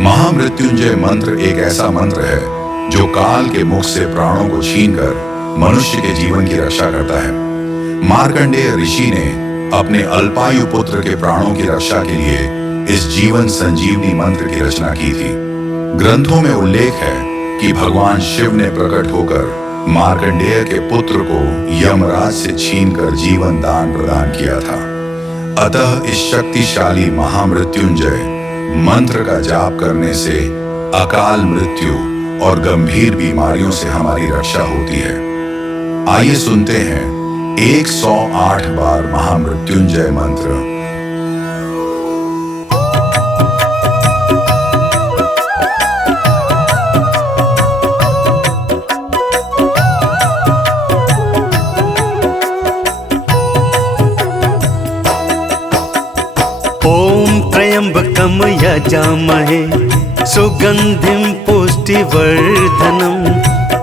महामृत्युंजय मंत्र एक ऐसा मंत्र है जो काल के मुख से प्राणों को छीनकर मनुष्य के जीवन की रक्षा करता है। मार्कंडेय ऋषि ने अपने अल्पायु पुत्र के प्राणों की रक्षा के लिए इस जीवन संजीवनी मंत्र की रचना की थी। ग्रंथों में उल्लेख है कि भगवान शिव ने प्रकट होकर मार्कंडेय के पुत्र को यमराज से छीनकर जीवन दान प्रदान किया था। अतः इस शक्तिशाली महामृत्युंजय मंत्र का जाप करने से अकाल मृत्यु और गंभीर बीमारियों से हमारी रक्षा होती है। आइए सुनते हैं 108 बार महामृत्युंजय मंत्र। ओम त्र्यंबकम यजामहे सुगंधिं पुष्टिवर्धनम्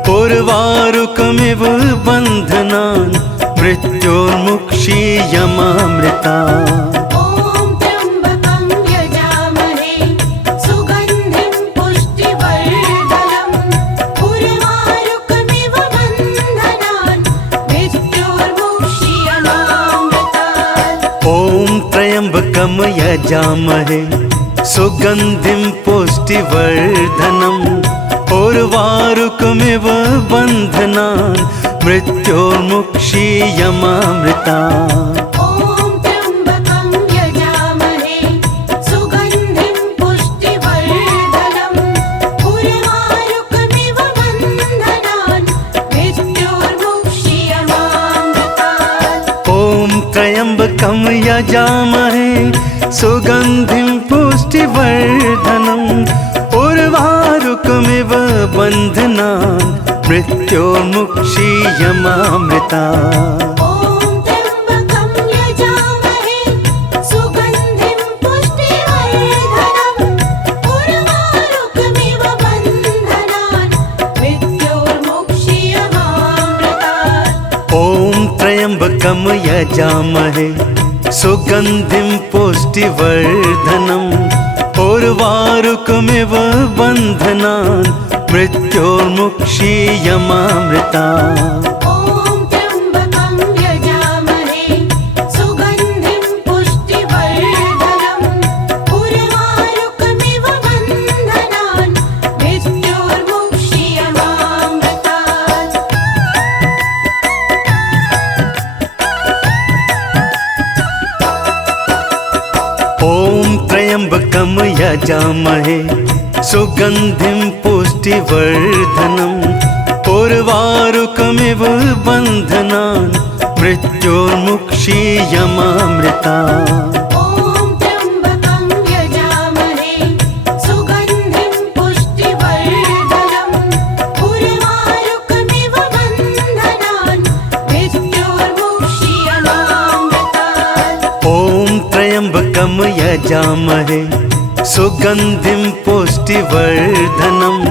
उर्वारुकमिव बन्धनान् मृत्योर्मुक्षीयमामृतात्। ओम त्र्यंबकं यजामहे सुगंधिं पुष्टिवर्धनम् उर्वारुकमिव बन्धनान् मृत्योर्मुक्षीयमामृतात्। ओम त्र्यंबकम यजामहे सुगंधिं पुष्टिवर्धनम् उर्वारुकमिव बन्धनान् मृत्योर्मुक्षीयमामृतात्। ओम त्र्यंबकं यजामहे सुगंधिं पुष्टिवर्धनम् उर्वारुकमिव बन्धनान् मृत्योर्मुक्षीयमामृतात्। ओम त्र्यंबकम यजामहे सुगंधिं पुष्टिवर्धनम् उर्वारुकमिव बन्धनान् मृत्योर्मुक्षीयमामृतात्। ओम त्र्यंबकं यजामहे सुगंधिं पुष्टिवर्धनम् उर्वारुकमिव बन्धनान् मृत्योर्मुक्षीयमामृतात्। ओम त्र्यंबकम यजामहे सुगंधिं पुष्टिवर्धनम् उर्वारुकमिव बन्धनान् मृत्योर्मुक्षीयमामृतात्। ओम त्र्यंबकं यजामहे सुगंधिं पुष्टिवर्धनम् उर्वारुकमिव बन्धनान् मृत्योर्मुक्षीयमामृतात्। ओम त्र्यंबकम यजामहे सुगंधिं पुष्टिवर्धनम् उर्वारुकमिव बन्धनान् मृत्योर्मुक्षीयमामृतात्। ओम त्र्यंबकं यजामहे सुगंधिं पुष्टिवर्धनम् उर्वारुकमिव बन्धनान् मृत्योर्मुक्षीयमामृतात्। ओम त्र्यंबकम यजामहे सुगंधिं पुष्टिवर्धनम्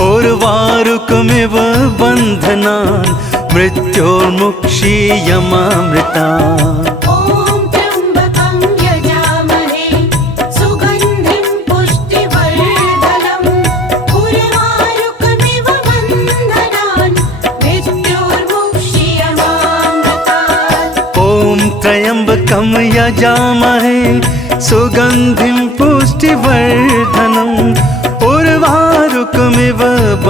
उर्वारुकमिव बन्धनान् मृत्योर्मुक्षीयमामृतात्। ओम त्र्यंबकं यजामहे सुगंधिं पुष्टिवर्धनम् उर्वारुकमिव बन्धनान् मृत्योर्मुक्षीयमामृतात्। ओम त्र्यंबकम यजामहे सुगंधिं पुष्टिवर्धनम् उर्वारुकमिव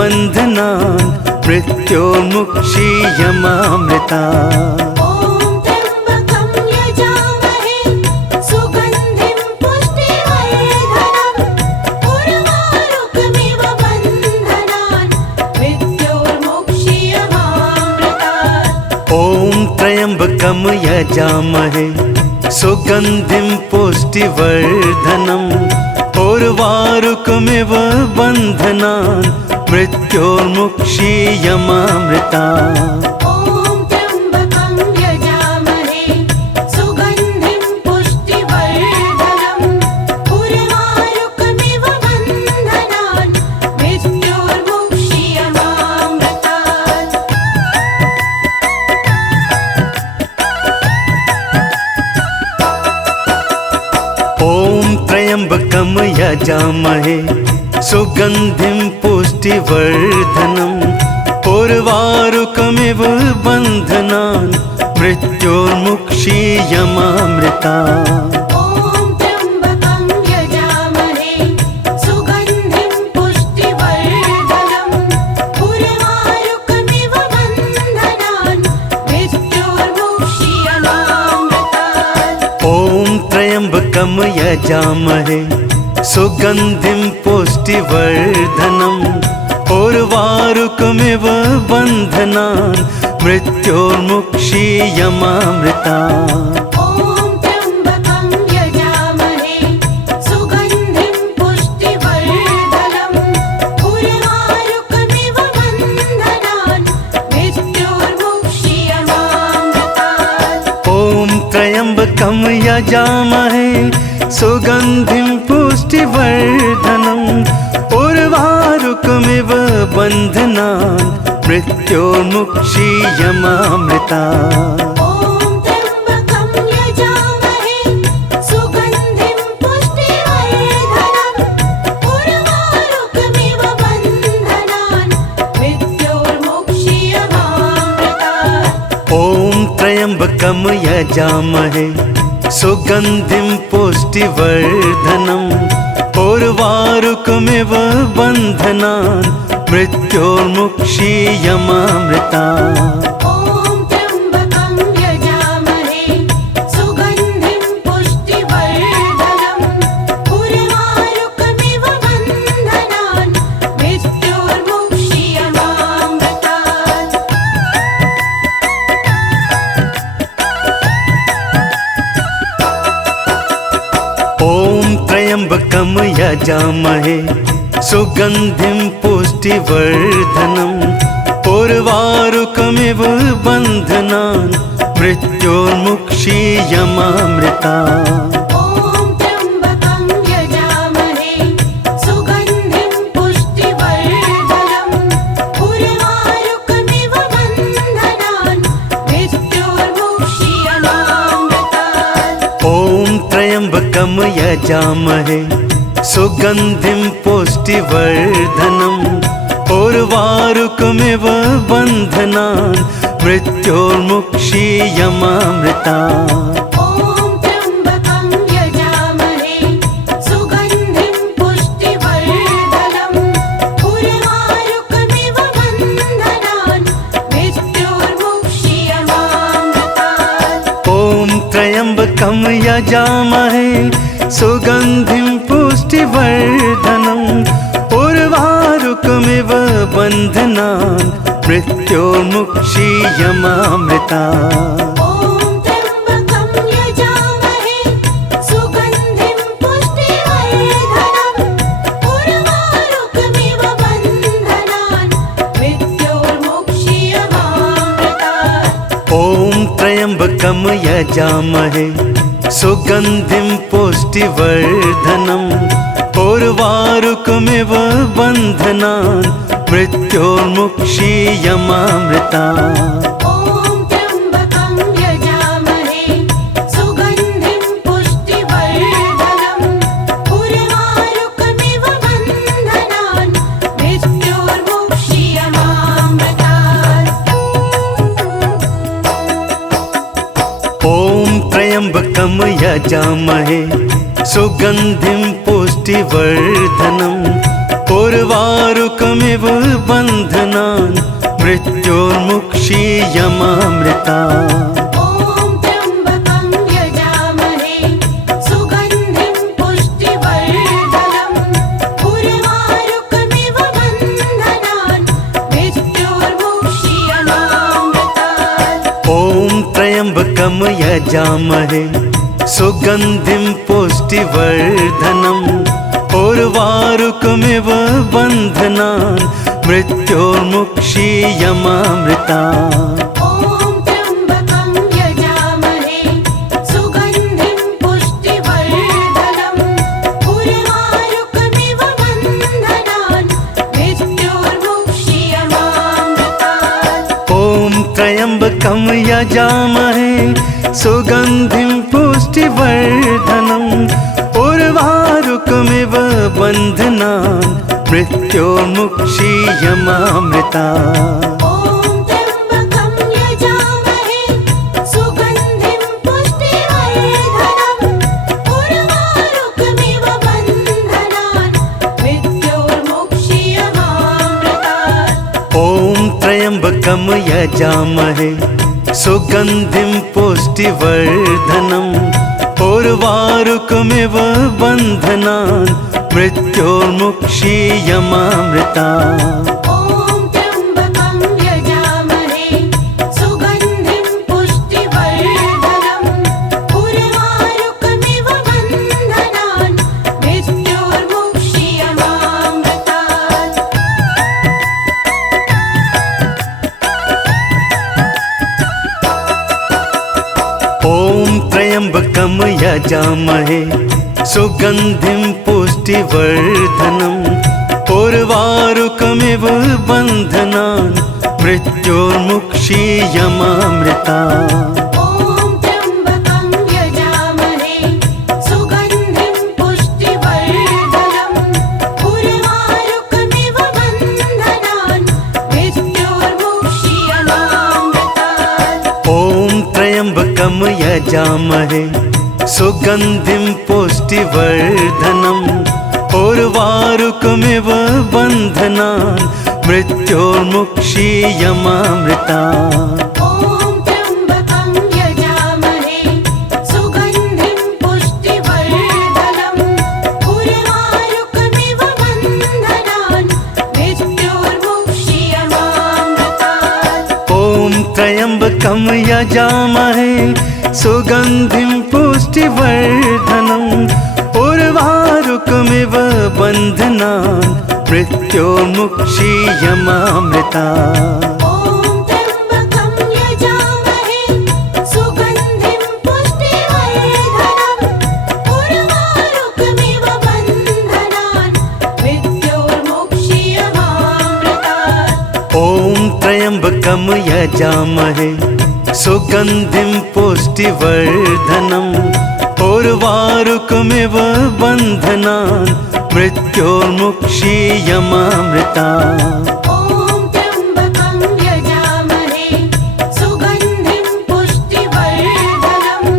बन्धनान् मृत्योर्मुक्षीयमामृतात्। ओम त्र्यंबकं यजामहे सुगंधिं पुष्टिवर्धनम् उर्वारुकमिव बन्धनान् मृत्योर्मुक्षीयमामृतात्। ओम त्र्यंबकम यजामहे सुगंधिं पुष्टिवर्धनम् उर्वारुकमिव बन्धनान् मृत्योर्मुक्षीयमामृतात्। ओम त्र्यंबकं यजामहे सुगंधिं पुष्टिवर्धनम् उर्वारुकमिव बन्धनान् मृत्योर्मुक्षीयमामृतात्। ओम त्र्यंबकम यजामहे यजामहे सुगन्धिं पुष्टिवर्धनम् उर्वारुकमिव बन्धनान् मृत्योर्मुक्षीयमामृता ॐ त्र्यम्बकं यजामहे सुगन्धिं पुष्टिवर्धनम् उर्वारुकमिव बन्धनान् मृत्योर्मुक्षीयमामृतात् ॐ त्र्यम्बकं यजामहे सुगन्धिं पुष्टिवर्धनम् उर्वारुकमिव बन्धनान् मृत्योर्मुक्षीयमामृता ॐ त्र्यम्बकं यजामहे सुगन्धिं पुष्टिवर्धनम् उर्वारुकमिव बन्धनान् मृत्योर्मुक्षीयमामृतात् ॐ त्र्यम्बकं यजामहे सुगन्धिं पुष्टिवर्धनम् उर्वारुकमिव बन्धनान् मृत्योर्मुक्षीयमामृता ॐ त्र्यम्बकं यजामहे सुगन्धिं पुष्टिवर्धनम् उर्वारुकमिव बन्धनान् मृत्योर्मुक्षीयमामृतात् ॐ त्र्यम्बकं यजामहे सुगन्धिं पुष्टिवर्धनम् उर्वारुकमिव बन्धनान् मृत्योर्मुक्षीयमामृता ॐ त्र्यम्बकं यजामहे सुगन्धिं पुष्टिवर्धनम् उर्वारुकमिव बन्धनान् मृत्योर्मुक्षीयमामृतात् ॐ त्र्यम्बकं यजामहे सुगन्धिं पुष्टिवर्धनम् उर्वारुकमिव बन्धनान् मृत्योर्मुक्षीयमामृता ॐ त्र्यम्बकं यजामहे सुगन्धिं पुष्टिवर्धनम् उर्वारुकमिव बन्धनान् मृत्योर्मुक्षीयमामृतात् ॐ त्र्यम्बकं यजामहे सुगन्धिं पुष्टिवर्धनम् उर्वारुकमिव बन्धनान् मृत्योर्मुक्षीयमामृता ॐ त्र्यम्बकं यजामहे सुगन्धिं पुष्टिवर्धनम् उर्वारुकमिव बन्धनान् मृत्योर्मुक्षीयमामृतात् ॐ त्र्यम्बकं यजामहे सुगन्धिं पुष्टिवर्धनम् उर्वारुकमिव बन्धनान् मृत्योर्मुक्षीयमामृता ॐ त्र्यम्बकं यजामहे सुगन्धिं पुष्टिवर्धनम् उर्वारुकमिव बन्धनान् मृत्योर्मुक्षीयमामृतात् ॐ त्र्यम्बकं यजामहे सुगन्धिं पुष्टिवर्धनम् उर्वारुकमिव बन्धनान् मृत्योर्मुक्षीयमामृता ॐ त्र्यम्बकं यजामहे सुगन्धिं पुष्टिवर्धनम् उर्वारुकमिव बन्धनान् मृत्योर्मुक्षीयमामृतात् ॐ त्र्यम्बकं यजामहे सुगन्धिं पुष्टिवर्धनम् उर्वारुकमिव बन्धनान् मृत्योर्मुक्षीयमामृता ॐ त्र्यम्बकं यजामहे सुगन्धिं पुष्टिवर्धनम् उर्वारुकमिव बन्धनान् मृत्योर्मुक्षीयमामृतात् ॐ त्र्यम्बकं यजामहे सुगन्धिं पुष्टिवर्धनम् उर्वारुकमिव बन्धनान् मृत्योर्मुक्षीयमामृता ॐ त्र्यम्बकं यजामहे सुगन्धिं पुष्टिवर्धनम् उर्वारुकमिव बन्धनान् मृत्योर्मुक्षीयमामृतात् ॐ त्र्यम्बकं यजामहे सुगन्धिं पुष्टिवर्धनम् उर्वारुकमिव उर्वारुकमिव बन्धनान् मृत्योर्मुक्षीयमामृता ॐ त्र्यम्बकं यजामहे सुगन्धिं पुष्टिवर्धनम् उर्वारुकमिव बन्धनान् मृत्योर्मुक्षीयमामृतात् ॐ त्र्यम्बकं यजामहे सुगन्धिं पुष्टिवर्धनम् उर्वारुकमिव बन्धनान् मृत्योर्मुक्षीयमामृता ॐ त्र्यम्बकं यजामहे सुगन्धिं पुष्टिवर्धनम् उर्वारुकमिव बन्धनान् मृत्योर्मुक्षीयमामृतात् ॐ त्र्यम्बकं यजामहे सुगन्धिं पुष्टिवर्धनम् उर्वारुकमिव बन्धनान् मृत्योर्मुक्षीयमामृता ॐ त्र्यम्बकं यजामहे सुगन्धिं पुष्टिवर्धनम् उर्वारुकमिव बन्धनान् मृत्योर्मुक्षीयमामृतात् ॐ त्र्यम्बकं यजामहे सुगन्धिं पुष्टिवर्धनम् उर्वारुकमिव बन्धनान् मृत्योर्मुक्षीयमामृता ॐ त्र्यम्बकं यजामहे सुगन्धिं पुष्टिवर्धनम् उर्वारुकमिव बन्धनान् मृत्योर्मुक्षीयमामृतात् ॐ त्र्यम्बकं यजामहे सुगन्धिं पुष्टिवर्धनम् उर्वारुकमिव बन्धनान् मृत्योर्मुक्षीयमामृता ॐ त्र्यम्बकं यजामहे सुगन्धिं पुष्टिवर्धनम् उर्वारुकमिव बन्धनान् मृत्योर्मुक्षीयमामृतात् ॐ त्र्यम्बकं यजामहे सुगन्धिं पुष्टिवर्धनम्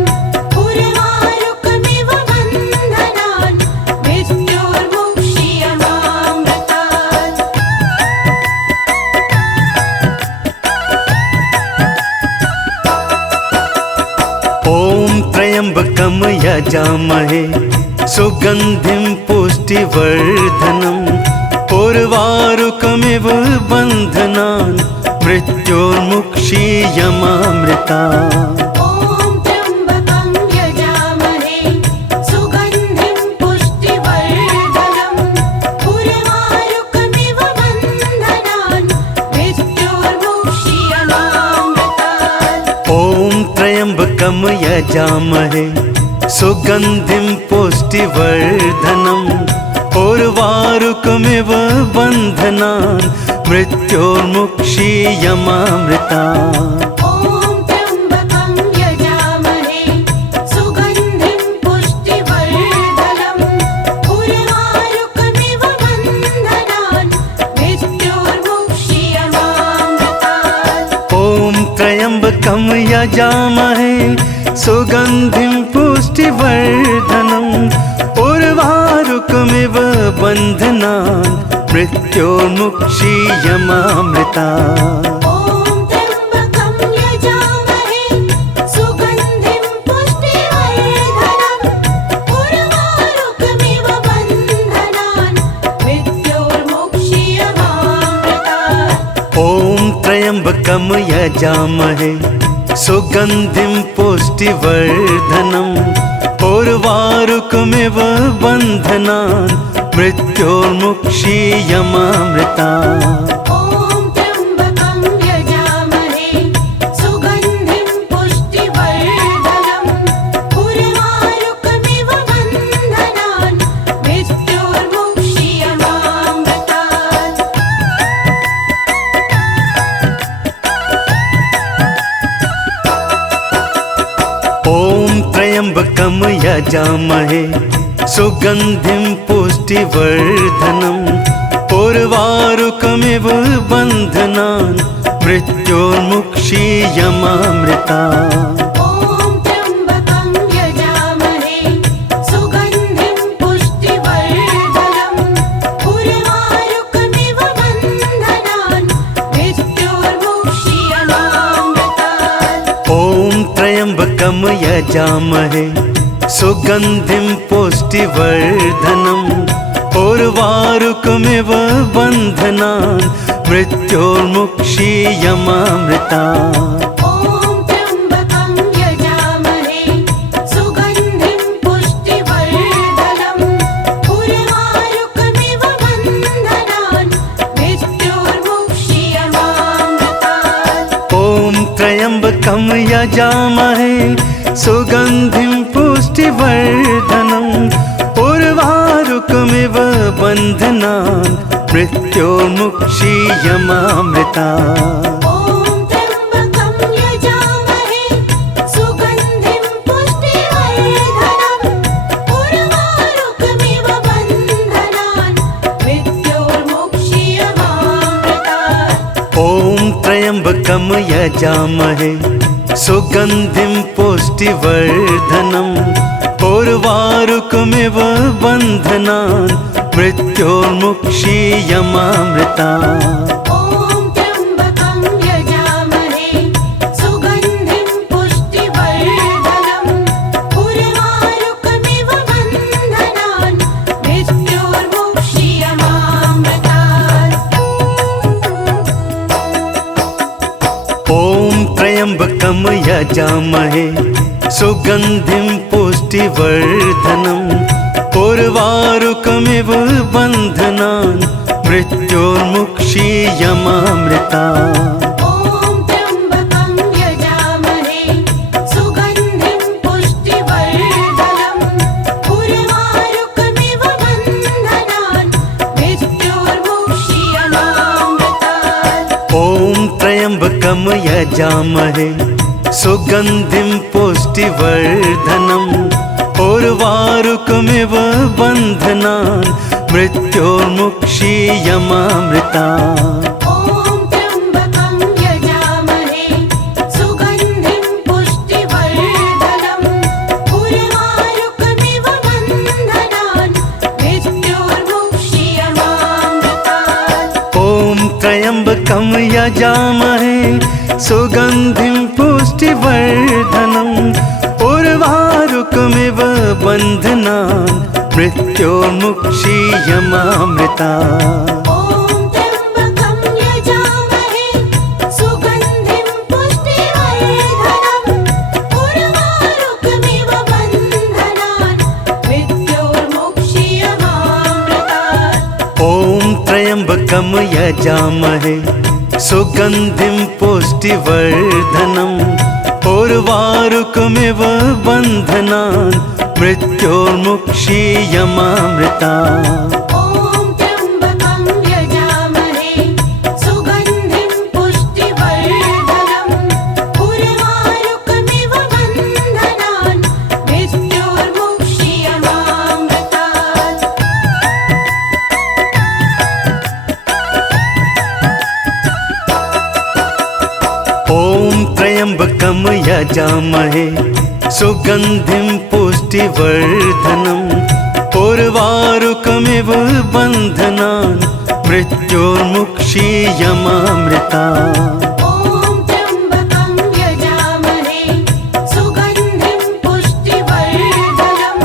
उर्वारुकमिव बन्धनान् मृत्योर्मुक्षीयमामृता ॐ त्र्यम्बकं यजामहे सुगन्धिं पुष्टिवर्धनम् उर्वारुकमिव बन्धनान् मृत्योर्मुक्षीयमामृतात् ॐ त्र्यम्बकं यजामहे सुगन्धिं पुष्टिवर्धनम् उर्वारुकमिव बन्धनान् मृत्योर्मुक्षीयमामृता ॐ त्र्यम्बकं यजामहे सुगन्धिं पुष्टिवर्धनम् उर्वारुकमिव बन्धनान् मृत्योर्मुक्षीयमामृतात् ॐ त्र्यम्बकं यजामहे सुगन्धिं पुष्टिवर्धनम् उर्वारुकमिव बन्धनान् मृत्योर्मुक्षीयमामृता ॐ त्र्यम्बकं यजामहे सुगन्धिं पुष्टिवर्धनम् उर्वारुकमिव बन्धनान् मृत्योर्मुक्षीयमामृतात् ॐ त्र्यम्बकं यजामहे सुगन्धिं पुष्टिवर्धनम् उर्वारुकमिव बन्धनान् मृत्योर्मुक्षीयमामृता ॐ त्र्यम्बकं यजामहे सुगन्धिं पुष्टिवर्धनम् उर्वारुकमिव बन्धनान् मृत्योर्मुक्षीयमामृतात् ॐ त्र्यम्बकं यजामहे सुगन्धिं पुष्टिवर्धनम् उर्वारुकमिव बन्धनान् मृत्योर्मुक्षीयमामृता ॐ त्र्यम्बकं यजामहे सुगन्धिं पुष्टिवर्धनम् उर्वारुकमिव बन्धनान् मृत्योर्मुक्षीयमामृतात् ॐ त्र्यम्बकं यजामहे सुगन्धिं पुष्टिवर्धनम् उर्वारुकमिव बन्धनान् मृत्योर्मुक्षीयमामृता। ॐ त्र्यम्बकं यजामहे सुगन्धिं पुष्टिवर्धनम् उर्वारुकमिव बन्धनान् मृत्योर्मुक्षीयमामृतात्। ॐ त्र्यम्बकं यजामहे सुगन्धिं पुष्टिवर्धनम् उर्वारुकमिव बन्धनान् मृत्योर्मुक्षीयमामृता। ॐ त्र्यम्बकं यजामहे सुगन्धिं पुष्टिवर्धनम् उर्वारुकमिव बन्धनान् मृत्योर्मुक्षीयमामृतात्। ॐ त्र्यम्बकं यजामहे सुगन्धिं पुष्टिवर्धनम् उर्वारुकमिव बन्धनान् मृत्योर्मुक्षीयमामृता। ॐ त्र्यम्बकं यजामहे सुगन्धिं पुष्टिवर्धनम् उर्वारुकमिव बन्धनान् मृत्योर्मुक्षीयमामृतात्। ॐ त्र्यम्बकं यजामहे सुगन्धिं पुष्टिवर्धनम् उर्वारुकमिव बन्धनान् मृत्योर्मुक्षीयमामृता। ॐ त्र्यम्बकं यजामहे सुगन्धिं पुष्टिवर्धनम् उर्वारुकमिव बन्धनान् मृत्योर्मुक्षीयमामृतात्। ॐ त्र्यम्बकं यजामहे सुगन्धिं पुष्टिवर्धनम् उर्वारुकमिव बन्धनान् मृत्योर्मुक्षीयमामृता। ॐ त्र्यम्बकं यजामहे सुगन्धिं पुष्टिवर्धनम् उर्वारुकमिव बन्धनान् मृत्योर्मुक्षीयमामृतात्। ॐ त्र्यम्बकं यजामहे सुगन्धिं पुष्टिवर्धनम् उर्वारुकमिव बन्धनान् मृत्योर्मुक्षीयमामृता। ॐ त्र्यम्बकं यजामहे सुगन्धिं पुष्टिवर्धनम् उर्वारुकमिव बन्धनान् मृत्योर्मुक्षीयमामृतात्। ॐ त्र्यम्बकं यजामहे सुगन्धिं पुष्टिवर्धनम् उर्वारुकमिव बन्धनान् मृत्योर्मुक्षीयमामृता। ॐ त्र्यम्बकं यजामहे सुगन्धिं पुष्टिवर्धनम् उर्वारुकमिव बन्धनान् मृत्योर्मुक्षीयमामृतात्। ॐ त्र्यम्बकं यजामहे सुगन्धिं पुष्टिवर्धनम् उर्वारुकमिव बन्धनान् मृत्योर्मुक्षीयमामृता। ॐ त्र्यम्बकं यजामहे सुगन्धिं पुष्टिवर्धनम् उर्वारुकमिव बन्धनान् मृत्योर्मुक्षीयमामृतात्। ॐ त्र्यम्बकं यजामहे सुगन्धिं पुष्टिवर्धनम् उर्वारुकमिव बन्धनान् मृत्योर्मुक्षीयमामृता। ॐ त्र्यम्बकं यजामहे सुगन्धिं पुष्टिवर्धनम्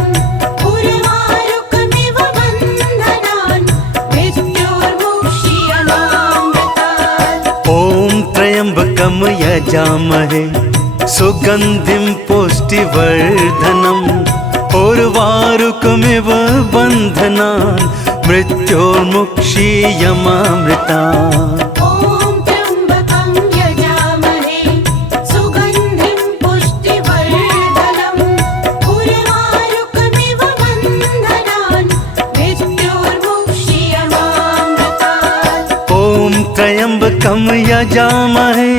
उर्वारुकमिव बन्धनान् मृत्योर्मुक्षीयमामृतात्। ॐ त्र्यम्बकं यजामहे सुगन्धिं पुष्टिवर्धनम् उर्वारुकमिव बन्धनान् मृत्योर्मुक्षीयमामृता। ॐ त्र्यम्बकं यजामहे सुगन्धिं पुष्टिवर्धनम् उर्वारुकमिव बन्धनान् मृत्योर्मुक्षीयमामृतात्। ॐ त्र्यम्बकं यजामहे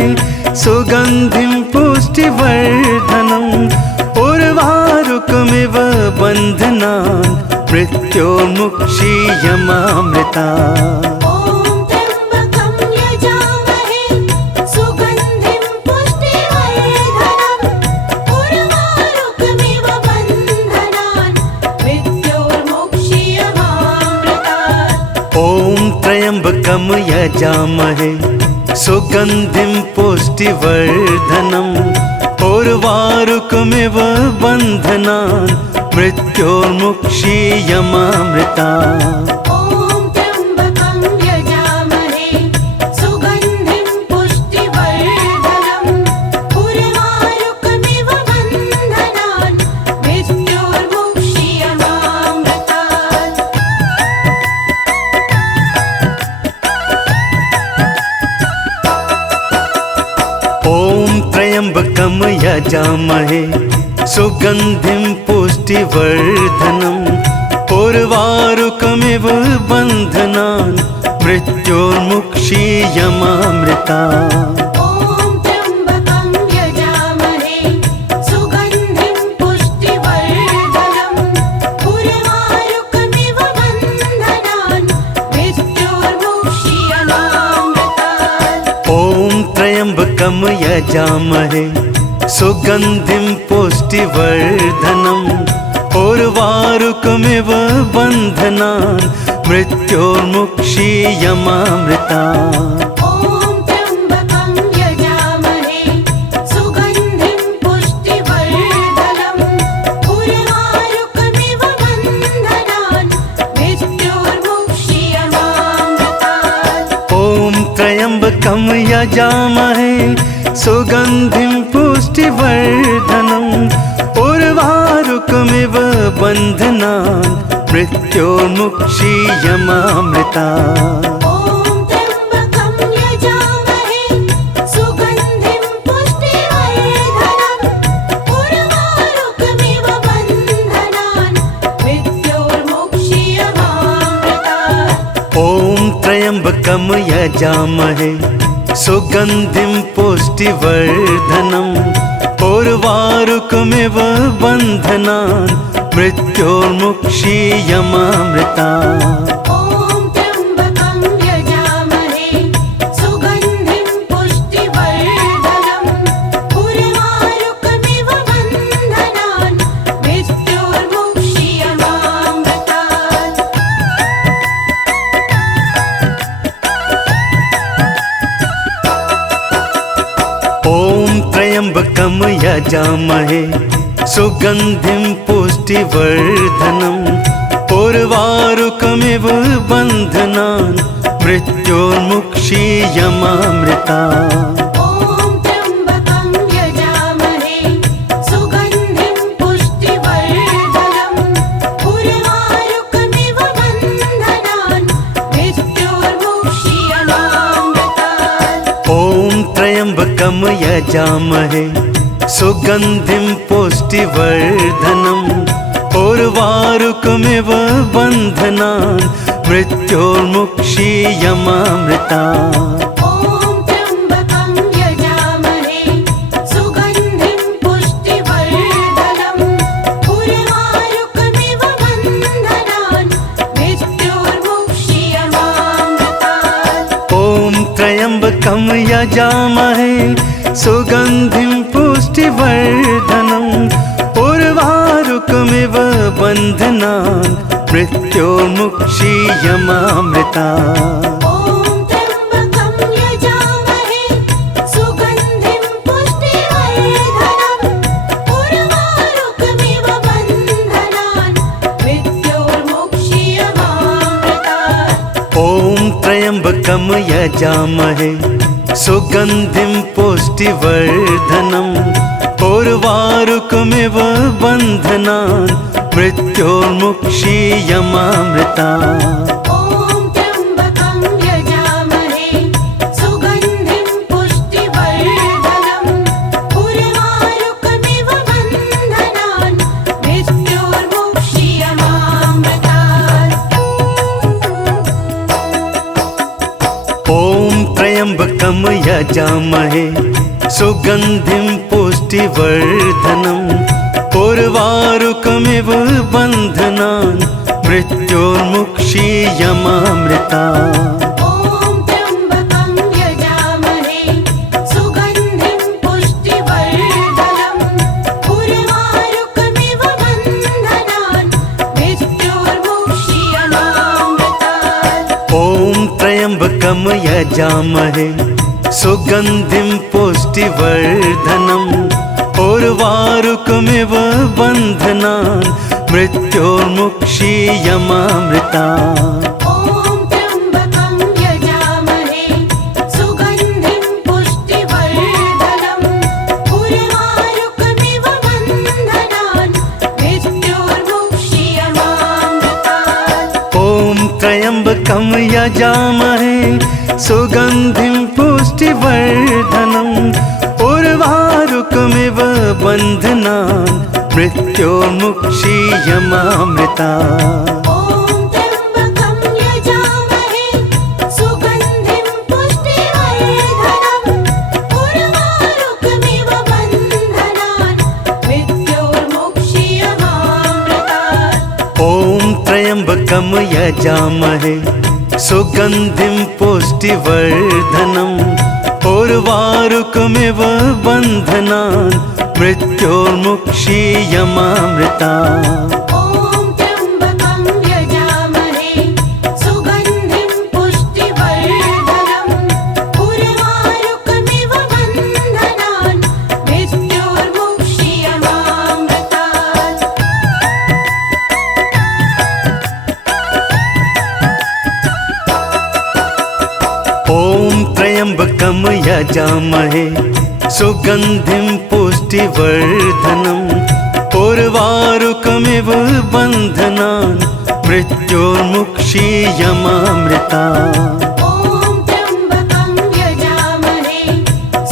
सुगन्धिं पुष्टिवर्धनम् उर्वारुकमिव बन्धनान् मृत्योर्मुक्षीयमामृता। ॐ त्र्यम्बकं यजामहे सुगन्धिं पुष्टिवर्धनम् उर्वारुकमिव बन्धनान् मृत्योर्मुक्षीयमामृतात्। ॐ त्र्यम्बकं यजामहे सुगन्धिं पुष्टिवर्धनम् उर्वारुकमिव बन्धनान् मृत्योर्मुक्षीयमामृता। ॐ त्र्यम्बकं यजामहे सुगन्धिं पुष्टिवर्धनम् उर्वारुकमिव बन्धनान् मृत्योर्मुक्षीयमामृतात्। ॐ त्र्यम्बकं यजामहे सुगन्धिं पुष्टिवर्धनम् उर्वारुकमिव बन्धनान् मृत्योर्मुक्षीयमामृता। ॐ त्र्यम्बकं यजामहे सुगन्धिं पुष्टिवर्धनम् उर्वारुकमिव बन्धनान् मृत्योर्मुक्षीयमामृतात्। ॐ त्र्यम्बकं यजामहे सुगन्धिं पुष्टिवर्धनम् उर्वारुकमिव बन्धनान् मृत्योर्मुक्षीयमामृता। ॐ त्र्यम्बकं यजामहे सुगन्धिं पुष्टिवर्धनम् उर्वारुकमिव बन्धनान् मृत्योर्मुक्षीयमामृतात्। ॐ त्र्यम्बकं यजामहे सुगन्धिं पुष्टिवर्धनम् उर्वारुकमिव बन्धनान् मृत्योर्मुक्षीयमामृता। ॐ त्र्यम्बकं यजामहे सुगन्धिं पुष्टिवर्धनम् उर्वारुकमिव बन्धनान् मृत्योर्मुक्षीयमामृतात्। ॐ त्र्यम्बकं यजामहे सुगन्धिं पुष्टिवर्धनम् उर्वारुकमिव बन्धनान् मृत्योर्मुक्षीयमामृता। ॐ त्र्यम्बकं यजामहे सुगन्धिं पुष्टिवर्धनम् उर्वारुकमिव बन्धनान् मृत्योर्मुक्षीयमामृतात्। ॐ त्र्यम्बकं यजामहे सुगन्धिं पुष्टिवर्धनम् उर्वारुकमिव बन्धनान् मृत्योर्मुक्षीयमामृता। ॐ त्र्यम्बकं यजामहे सुगन्धिं पुष्टिवर्धनम् उर्वारुकमिव बन्धनान् मृत्योर्मुक्षीयमामृतात्। ॐ त्र्यम्बकं यजामहे सुगन्धिं पुष्टिवर्धनम् उर्वारुकमिव बन्धनान् मृत्योर्मुक्षीयमामृता। ॐ त्र्यम्बकं यजामहे सुगन्धिं पुष्टिवर्धनम् उर्वारुकमिव बन्धनान् मृत्योर्मुक्षीयमामृतात्। ॐ त्र्यम्बकं यजामहे सुगन्धिं पुष्टिवर्धनम् उर्वारुकमिव बन्धनान् मृत्योर्मुक्षीयमामृता। ॐ त्र्यम्बकं यजामहे सुगन्धिं पुष्टिवर्धनम् उर्वारुकमिव बन्धनान् मृत्योर्मुक्षीयमामृतात्। ॐ त्र्यम्बकं यजामहे सुगन्धिं पुष्टिवर्धनम् उर्वारुकमिव बन्धनान् मृत्योर्मुक्षीयमामृता। ॐ त्र्यम्बकं यजामहे सुगन्धिं पुष्टिवर्धनम् उर्वारुकमिव बन्धनान् मृत्योर्मुक्षीयमामृतात्। ॐ त्र्यम्बकं यजामहे सुगन्धिं पुष्टिवर्धनम् उर्वारुकमिव बन्धनान् मृत्योर्मुक्षीयमामृता। ॐ त्र्यम्बकं यजामहे सुगन्धिं पुष्टिवर्धनम् उर्वारुकमिव बन्धनान् मृत्योर्मुक्षीयमामृतात्। ॐ त्र्यम्बकं यजामहे सुगन्धिं पुष्टिवर्धनम् उर्वारुकमिव बन्धनान् मृत्योर्मुक्षीयमामृता। ॐ त्र्यम्बकं यजामहे सुगन्धिं पुष्टिवर्धनम् उर्वारुकमिव बन्धनान् मृत्योर्मुक्षीयमामृतात्। ॐ त्र्यम्बकं यजामहे सुगन्धिं पुष्टिवर्धनम् उर्वारुकमिव बन्धनान् मृत्योर्मुक्षीयमामृता। ॐ त्र्यम्बकं यजामहे सुगन्धिं पुष्टिवर्धनम् उर्वारुकमिव बन्धनान् मृत्योर्मुक्षीयमामृतात्। ॐ त्र्यम्बकं यजामहे सुगन्धिं पुष्टिवर्धनम् उर्वारुकमिव बन्धनान् मृत्योर्मुक्षीयमामृता। ॐ त्र्यम्बकं यजामहे सुगन्धिं पुष्टिवर्धनम् उर्वारुकमिव बन्धनान् मृत्योर्मुक्षीयमामृतात्। ॐ त्र्यम्बकं यजामहे सुगन्धिं पुष्टिवर्धनम् उर्वारुकमिव बन्धनान् मृत्योर्मुक्षीयमामृता। ॐ त्र्यम्बकं यजामहे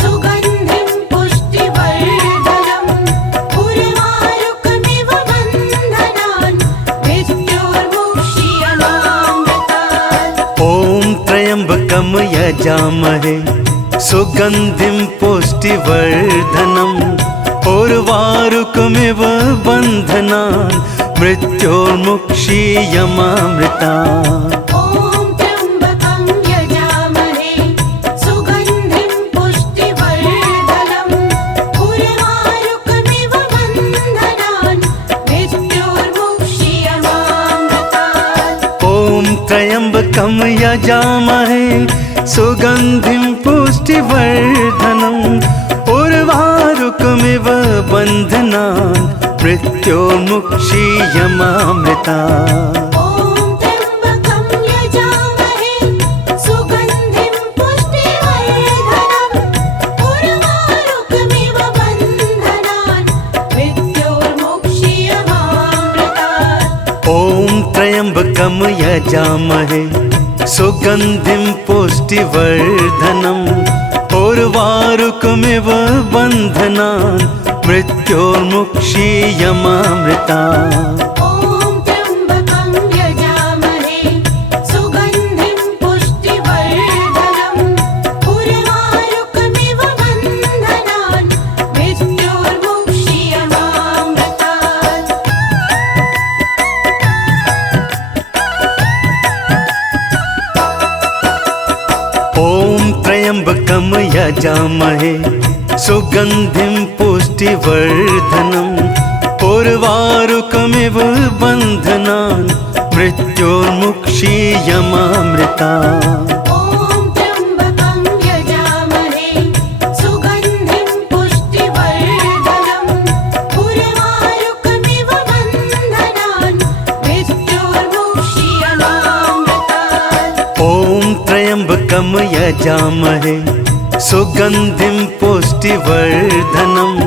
सुगन्धिं पुष्टिवर्धनम् उर्वारुकमिव बन्धनान् मृत्योर्मुक्षीयमामृतात्। ॐ त्र्यम्बकं यजामहे सुगन्धिं पुष्टिवर्धनम् उर्वारुकमिव बन्धनान् मृत्योर्मुक्षीयमामृता। ॐ त्र्यम्बकं यजामहे सुगन्धिं पुष्टिवर्धनम् उर्वारुकमिव बन्धनान् मृत्योर्मुक्षीयमामृतात्। ॐ त्र्यम्बकं यजामहे सुगन्धिं पुष्टिवर्धनम् उर्वारुकमिव बन्धनान् मृत्योर्मुक्षीयमामृता। ॐ त्र्यम्बकं यजामहे सुगन्धिं पुष्टिवर्धनम् उर्वारुकमिव बन्धनान् मृत्योर्मुक्षीयमामृतात्। ॐ त्र्यम्बकं यजामहे सुगन्धिं पुष्टिवर्धनम् उर्वारुकमिव बन्धनान् मृत्योर्मुक्षीयमामृता। ॐ त्र्यम्बकं यजामहे सुगन्धिं पुष्टिवर्धनम् उर्वारुकमिव बन्धनान् मृत्योर्मुक्षीयमामृतात्। ॐ त्र्यम्बकं यजामहे सुगन्धिं पुष्टिवर्धनम् उर्वारुकमिव बन्धनान् मृत्योर्मुक्षीयमामृता। ॐ त्र्यम्बकं यजामहे सुगन्धिं पुष्टिवर्धनम् उर्वारुकमिव बन्धनान् मृत्योर्मुक्षीयमामृतात्। ॐ त्र्यम्बकं यजामहे सुगन्धिं पुष्टिवर्धनम्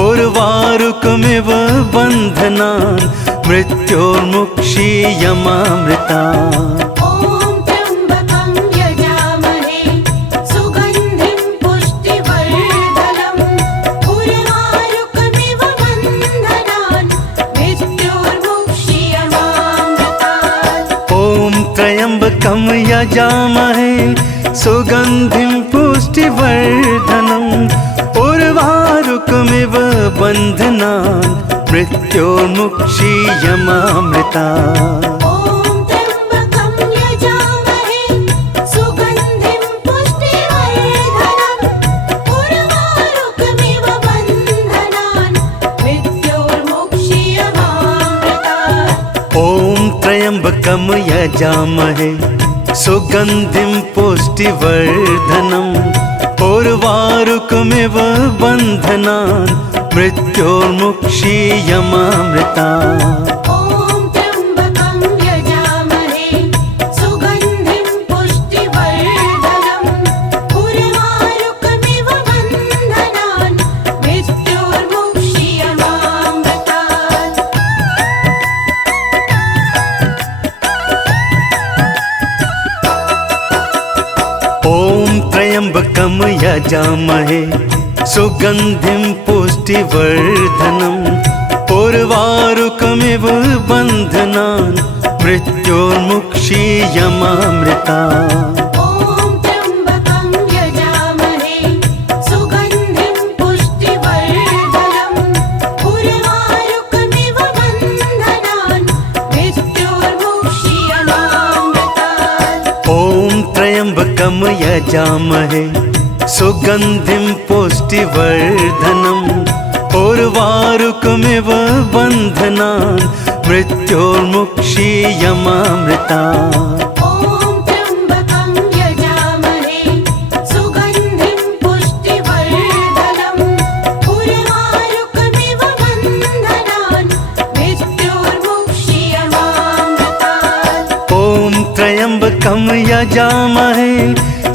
उर्वारुकमिव बन्धनान् मृत्योर्मुक्षीयमामृता। ॐ त्र्यम्बकं यजामहे सुगन्धिं पुष्टिवर्धनम् उर्वारुकमिव बन्धनान् मृत्योर्मुक्षीयमामृतात्। ॐ त्र्यम्बकं यजामहे सुगन्धिं पुष्टिवर्धनम् उर्वारुकमिव बन्धनान् मृत्योर्मुक्षीयमामृता। ॐ त्र्यम्बकं यजामहे सुगन्धिं पुष्टिवर्धनम् उर्वारुकमिव बन्धनान् मृत्योर्मुक्षीयमामृतात्। ॐ त्र्यम्बकं यजामहे सुगन्धिं पुष्टिवर्धनम् उर्वारुकमिव बन्धनान् मृत्योर्मुक्षीयमामृता। ॐ त्र्यम्बकं यजामहे सुगन्धिं पुष्टिवर्धनम् उर्वारुकमिव बन्धनान् मृत्योर्मुक्षीयमामृतात्। ॐ त्र्यम्बकं यजामहे सुगन्धिं पुष्टिवर्धनम् उर्वारुकमिव बन्धनान् मृत्योर्मुक्षीयमामृता। ॐ त्र्यम्बकं यजामहे सुगन्धिं पुष्टिवर्धनम् उर्वारुकमिव बन्धनान् मृत्योर्मुक्षीयमामृतात्। ॐ त्र्यम्बकं यजामहे सुगन्धिं पुष्टिवर्धनम् उर्वारुकमिव बन्धनान् मृत्योर्मुक्षीयमामृता। ॐ त्र्यम्बकं यजामहे सुगन्धिं पुष्टिवर्धनम् उर्वारुकमिव बन्धनान् मृत्योर्मुक्षीयमामृतात्। ॐ त्र्यम्बकं यजामहे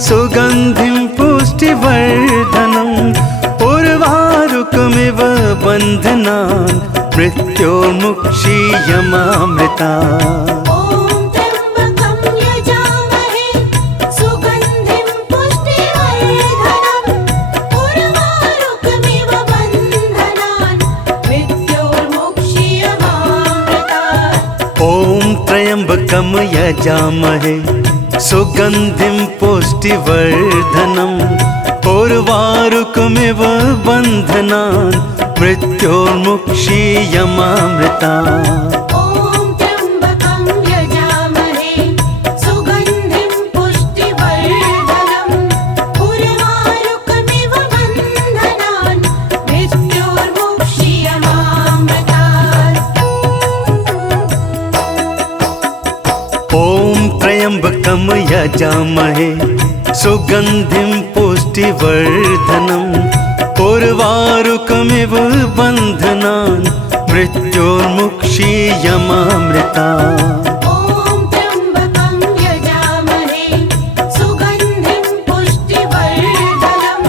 सुगन्धिं पुष्टिवर्धनम् उर्वारुकमिव बन्धनान् मृत्योर्मुक्षीयमामृता। ॐ त्र्यम्बकं यजामहे सुगन्धिं पुष्टिवर्धनम् उर्वारुकमिव बन्धनान् मृत्योर्मुक्षीयमामृतात्। ॐ त्र्यम्बकं यजामहे सुगन्धिं पुष्टिवर्धनम् उर्वारुकमिव बन्धनान् मृत्योर्मुक्षीयमामृता। ॐ त्र्यम्बकं यजामहे सुगन्धिं पुष्टिवर्धनम् उर्वारुकमिव बन्धनान् मृत्योर्मुक्षीयमामृतात्। ॐ त्र्यम्बकं यजामहे सुगन्धिं पुष्टिवर्धनम् उर्वारुकमिव बन्धनान् मृत्योर्मुक्षीयमामृता। ॐ त्र्यम्बकं यजामहे सुगन्धिं पुष्टिवर्धनम्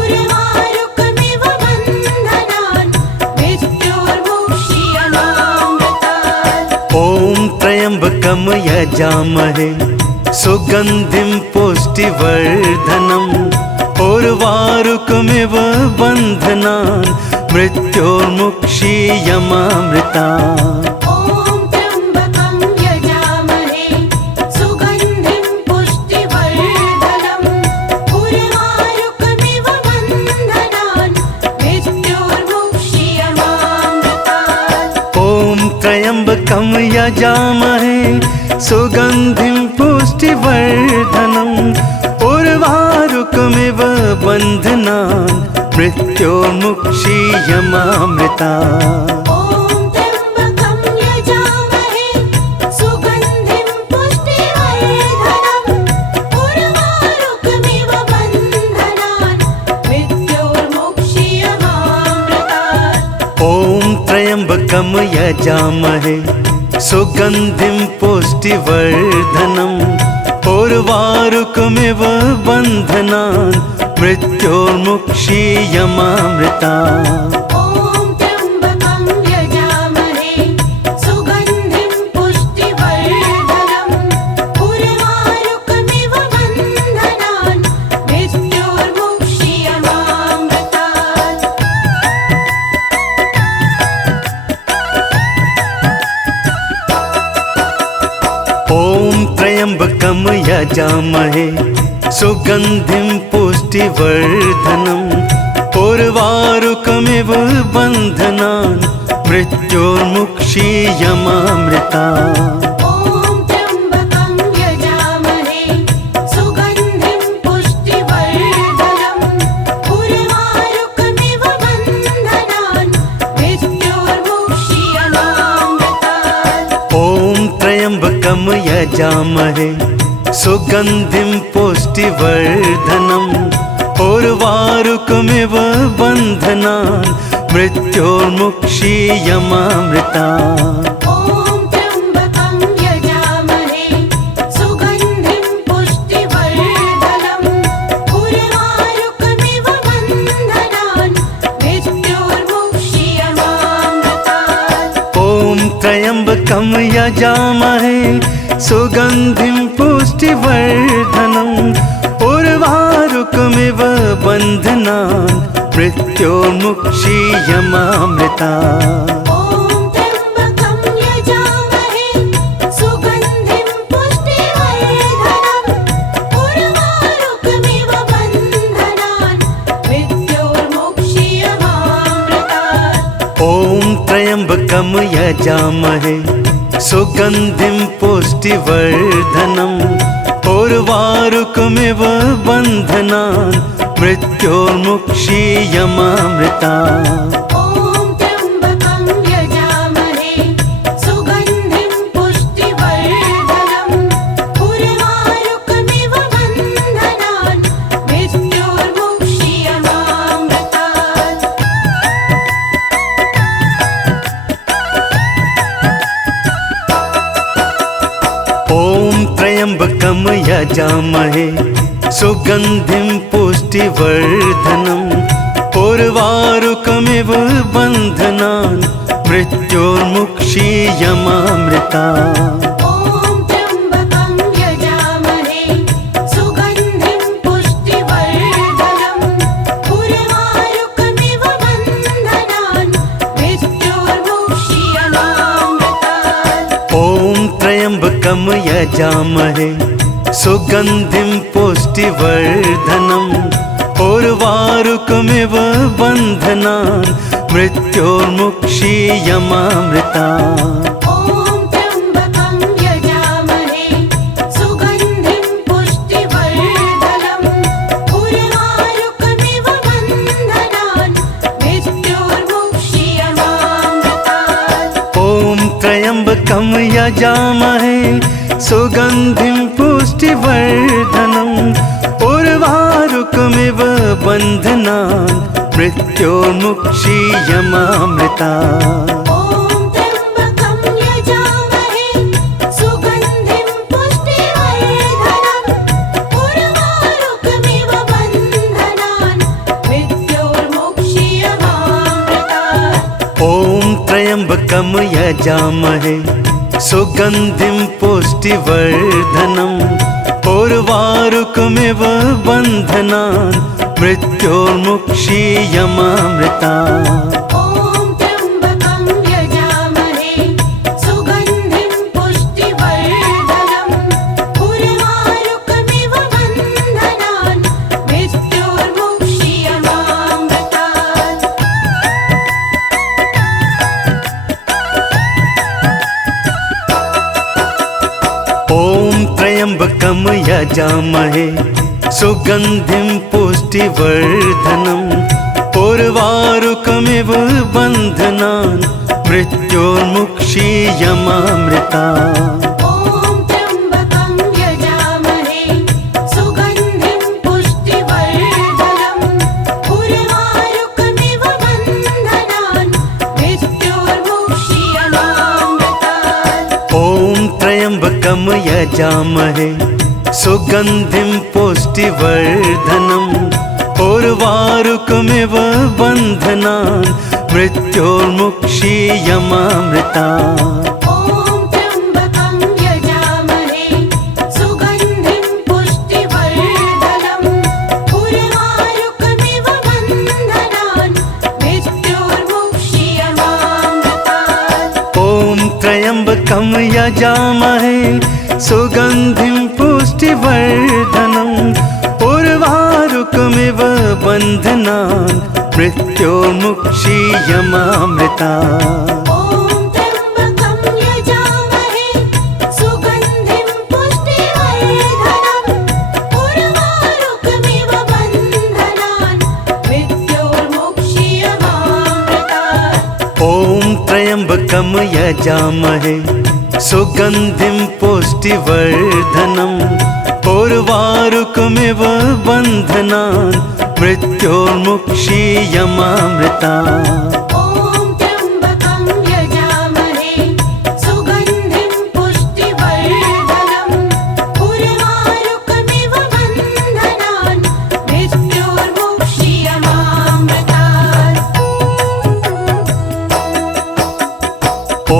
उर्वारुकमिव बन्धनान् मृत्योर्मुक्षीयमामृतात्। ॐ त्र्यम्बकं यजामहे सुगन्धिं पुष्टिवर्धनम् उर्वारुकमिव बन्धनान् मृत्योर्मुक्षीयमामृता। ॐ त्र्यम्बकं यजामहे सुगन्धिं पुष्टिवर्धनम् उर्वारुकमिव बन्धनान् मृत्योर्मुक्षीयमामृतात्। ॐ त्र्यम्बकं यजामहे सुगन्धिं पुष्टिवर्धनम् उर्वारुकमिव बन्धनान् मृत्योर्मुक्षीयमामृता। ॐ त्र्यम्बकं यजामहे सुगन्धिं पुष्टिवर्धनम् उर्वारुकमिव बन्धनान् मृत्योर्मुक्षीयमामृतात्। ॐ त्र्यम्बकं यजामहे सुगन्धिं पुष्टिवर्धनम् उर्वारुकमिव बन्धनान् मृत्योर्मुक्षीयमामृता। ॐ त्र्यम्बकं यजामहे सुगन्धिं पुष्टिवर्धनम् उर्वारुकमिव बन्धनान् मृत्योर्मुक्षीयमामृतात्। त्र्यम्बकं यजामहे सुगन्धिं पुष्टिवर्धनम् उर्वारुकमिव बन्धनान् मृत्योर्मुक्षीयमामृता। ॐ त्र्यम्बकं यजामहे सुगन्धिं पुष्टिवर्धनम् उर्वारुकमिव बन्धनान् मृत्योर्मुक्षीयमामृतात्। ॐ त्र्यम्बकं यजामहे सुगन्धिं पुष्टिवर्धनम् उर्वारुकमिव बन्धनान् मृत्योर्मुक्षीयमामृता। ॐ त्र्यम्बकं यजामहे सुगन्धिं पुष्टिवर्धनम् उर्वारुकमिव बन्धनान् मृत्योर्मुक्षीयमामृतात्। ॐ त्र्यम्बकं यजामहे सुगन्धिं पुष्टिवर्धनम् उर्वारुकमिव बन्धनान् मृत्योर्मुक्षीयमामृता। ॐ त्र्यम्बकं यजामहे सुगन्धिं पुष्टिवर्धनम् उर्वारुकमिव बन्धनान् मृत्योर्मुक्षीयमामृतात्। ॐ त्र्यम्बकं यजामहे सुगन्धिं पुष्टिवर्धनम् उर्वारुकमिव बन्धनान् मृत्योर्मुक्षीयमामृता। ॐ त्र्यम्बकं यजामहे सुगन्धिं पुष्टिवर्धनम् उर्वारुकमिव बन्धनान् मृत्योर्मुक्षीयमामृतात्। ॐ त्र्यम्बकं यजामहे सुगन्धिं पुष्टिवर्धनम् उर्वारुकमिव बन्धनान् मृत्योर्मुक्षीयमामृता। ॐ त्र्यम्बकं यजामहे सुगन्धिं पुष्टिवर्धनम् उर्वारुकमिव बन्धनान् मृत्योर्मुक्षीयमामृतात्। ॐ त्र्यम्बकं यजामहे सुगन्धिं पुष्टिवर्धनम् उर्वारुकमिव बन्धनान् मृत्योर्मुक्षीयमामृता। ॐ त्र्यम्बकं यजामहे सुगन्धिं पुष्टिवर्धनम् उर्वारुकमिव बन्धनान् मृत्योर्मुक्षीयमामृतात्। ॐ त्र्यम्बकं यजामहे सुगन्धिं पुष्टिवर्धनम् उर्वारुकमिव बन्धनान् मृत्योर्मुक्षीयमामृता। ॐ त्र्यम्बकं यजामहे सुगन्धिं पुष्टिवर्धनम् उर्वारुकमिव बन्धनान् मृत्योर्मुक्षीयमामृतात्। ॐ त्र्यम्बकं यजामहे सुगन्धिं पुष्टिवर्धनम् उर्वारुकमिव बन्धनान् मृत्योर्मुक्षीयमामृता। ॐ त्र्यम्बकं यजामहे सुगन्धिं पुष्टिवर्धनम् उर्वारुकमिव बन्धनान् मृत्योर्मुक्षीयमामृतात्। ॐ त्र्यम्बकं यजामहे सुगन्धिं पुष्टिवर्धनम् उर्वारुकमिव बन्धनान् मृत्योर्मुक्षीयमामृता। ॐ त्र्यम्बकं यजामहे सुगन्धिं पुष्टिवर्धनम् उर्वारुकमिव बन्धनान् मृत्योर्मुक्षीयमामृतात्। ॐ त्र्यम्बकं यजामहे सुगन्धिं पुष्टिवर्धनम् उर्वारुकमिव बन्धनान् मृत्योर्मुक्षीयमामृता। ॐ त्र्यम्बकं यजामहे सुगन्धिं पुष्टिवर्धनम् उर्वारुकमिव बन्धनान् मृत्योर्मुक्षीयमामृतात्। ॐ त्र्यम्बकं यजामहे सुगन्धिं पुष्टिवर्धनम् उर्वारुकमिव बन्धनान् मृत्योर्मुक्षीयमामृता। ॐ त्र्यम्बकं यजामहे सुगन्धिं पुष्टिवर्धनम् उर्वारुकमिव बन्धनान् मृत्योर्मुक्षीयमामृतात्। ॐ त्र्यम्बकं यजामहे सुगन्धिं पुष्टिवर्धनम् उर्वारुकमिव बन्धनान् मृत्योर्मुक्षीयमामृतात्। ॐ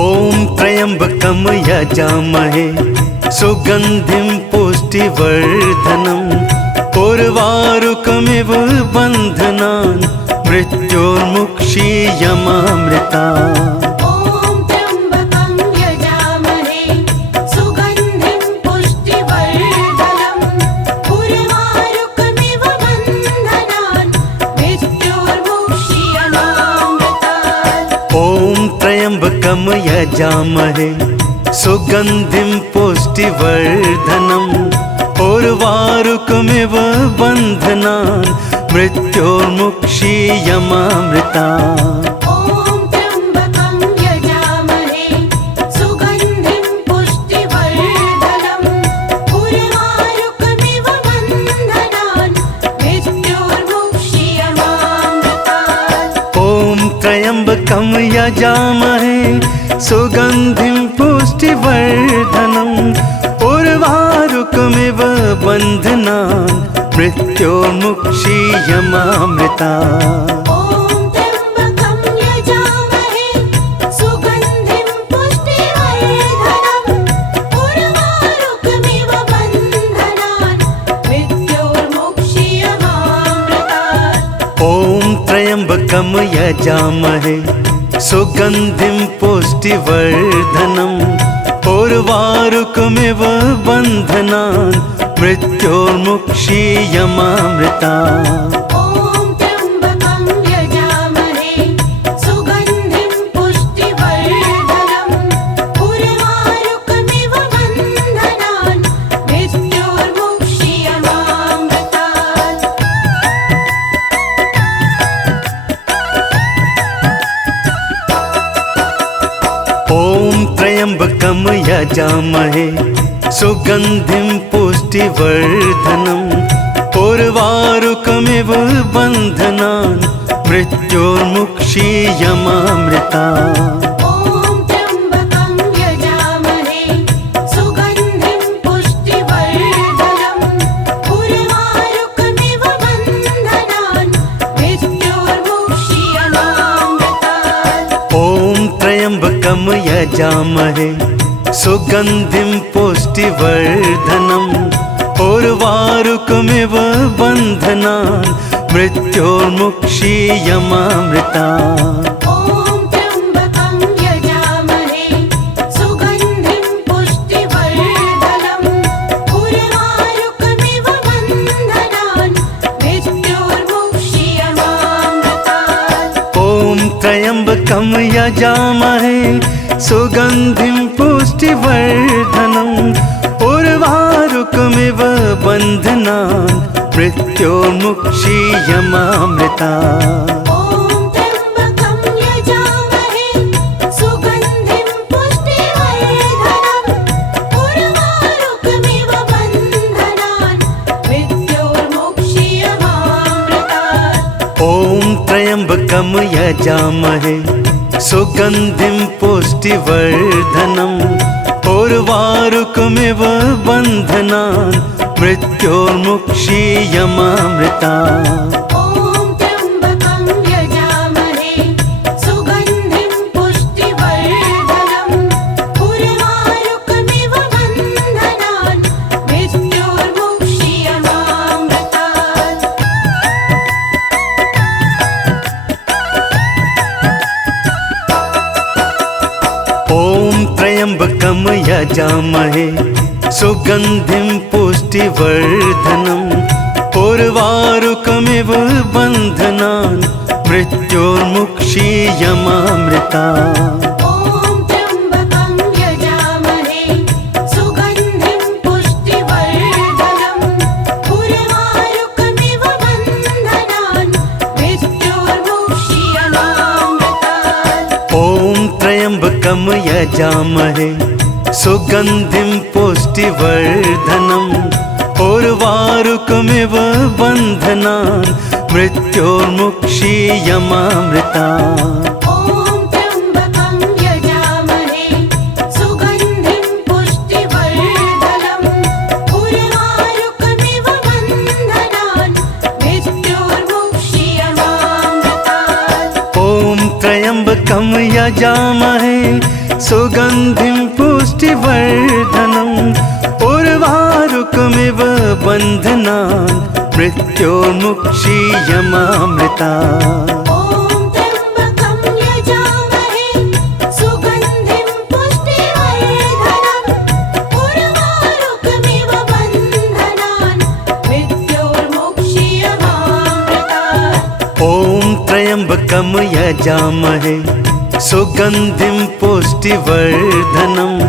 त्र्यम्बकं यजामहे सुगन्धिं पुष्टिवर्धनम् उर्वारुकमिव बन्धनान् मृत्योर्मुक्षीयमामृतात्। ॐ त्र्यम्बकं यजामहे सुगन्धिं पुष्टिवर्धनम् उर्वारुकमिव बन्धनान् मृत्योर्मुक्षीयमामृतात्। ॐ त्र्यम्बकं यजामहे सुगन्धिं पुष्टिवर्धनम् उर्वारुकमिव बन्धनान् मृत्योर्मुक्षीयमामृतात्। ॐ त्र्यम्बकं यजामहे सुगन्धिं पुष्टिवर्धनम् उर्वारुकमिव बन्धनान् मृत्योर्मुक्षीयमामृतात्। ॐ त्र्यम्बकं यजामहे सुगन्धिं पुष्टिवर्धनम् उर्वारुकमिव बन्धनान् मृत्योर्मुक्षीयमामृतात्। ॐ त्र्यम्बकं यजामहे सुगन्धिं पुष्टिवर्धनम् उर्वारुकमिव बन्धनान् मृत्योर्मुक्षीयमामृतात्। ॐ त्र्यम्बकं यजामहे सुगन्धिं पुष्टिवर्धनम् उर्वारुकमिव बन्धनान् मृत्योर्मुक्षीयमामृतात्। ॐ त्र्यम्बकं यजामहे सुगन्धिं पुष्टिवर्धनम् उर्वारुकमिव बन्धनान् मृत्योर्मुक्षीयमामृतात्। ॐ त्र्यम्बकं यजामहे सुगन्धिं पुष्टिवर्धनम् उर्वारुकमिव बन्धनान् मृत्योर्मुक्षीयमामृतात्। ॐ त्र्यम्बकं यजामहे सुगन्धिं पुष्टिवर्धनम् उर्वारुकमिव बन्धनान् मृत्योर्मुक्षीयमामृतात्। ॐ त्र्यम्बकं यजामहे सुगन्धिं पुष्टिवर्धनम् उर्वारुकमिव बन्धनान् मृत्योर्मुक्षीयमामृतात्। ॐ त्र्यम्बकं यजामहे सुगन्धिं पुष्टिवर्धनम् उर्वारुकमिव बन्धनान् मृत्योर्मुक्षीयमामृतात्। ॐ त्र्यम्बकं यजामहे सुगन्धिं पुष्टिवर्धनम् उर्वारुकमिव बन्धनान् मृत्योर्मुक्षीयमामृतात्। ॐ त्र्यम्बकं यजामहे सुगन्धिं पुष्टिवर्धनम् उर्वारुकमिव बन्धनान् मृत्योर्मुक्षीयमामृतात्। ॐ त्र्यम्बकं यजामहे सुगन्धिं पुष्टिवर्धनम् उर्वारुकमिव बन्धनान् मृत्योर्मुक्षीयमामृतात्। ॐ त्र्यम्बकं यजामहे सुगन्धिं पुष्टिवर्धनम् उर्वारुकमिव बन्धनान् मृत्योर्मुक्षीयमामृतात्। ॐ त्र्यम्बकं यजामहे सुगन्धिं पुष्टिवर्धनम् उर्वारुकमिव बन्धनान् मृत्योर्मुक्षीयमामृतात्। ॐ त्र्यम्बकं यजामहे सुगन्धिं पुष्टिवर्धनम् उर्वारुकमिव बन्धनान् मृत्योर्मुक्षीयमामृतात्। ॐ त्र्यम्बकं यजामहे सुगन्धिं पुष्टिवर्धनम् उर्वारुकमिव बन्धनान् मृत्योर्मुक्षीयमामृतात्। ॐ त्र्यम्बकं यजामहे सुगन्धिं पुष्टिवर्धनम् उर्वारुकमिव बन्धनान् मृत्योर्मुक्षीयमामृतात्। ॐ त्र्यम्बकं यजामहे सुगन्धिं पुष्टिवर्धनम् उर्वारुकमिव बन्धनान् मृत्योर्मुक्षीयमामृतात्। ॐ त्र्यम्बकं यजामहे सुगन्धिं पुष्टिवर्धनम् उर्वारुकमिव बन्धनान् मृत्योर्मुक्षीयमामृतात्। ॐ त्र्यम्बकं यजामहे सुगन्धिं पुष्टिवर्धनम्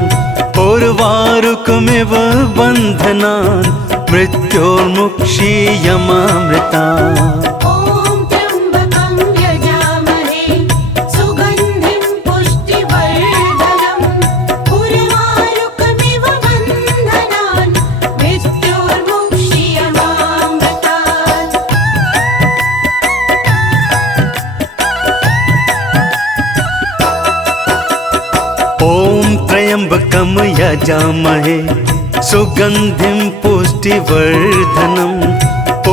उर्वारुकमिव बन्धनान् मृत्योर्मुक्षीयमामृतात्। ॐ त्र्यम्बकं यजामहे सुगन्धिं पुष्टिवर्धनम् उर्वारुकमिव बन्धनान् मृत्योर्मुक्षीयमामृतात्। ॐ त्र्यम्बकं यजामहे सुगन्धिं पुष्टिवर्धनम्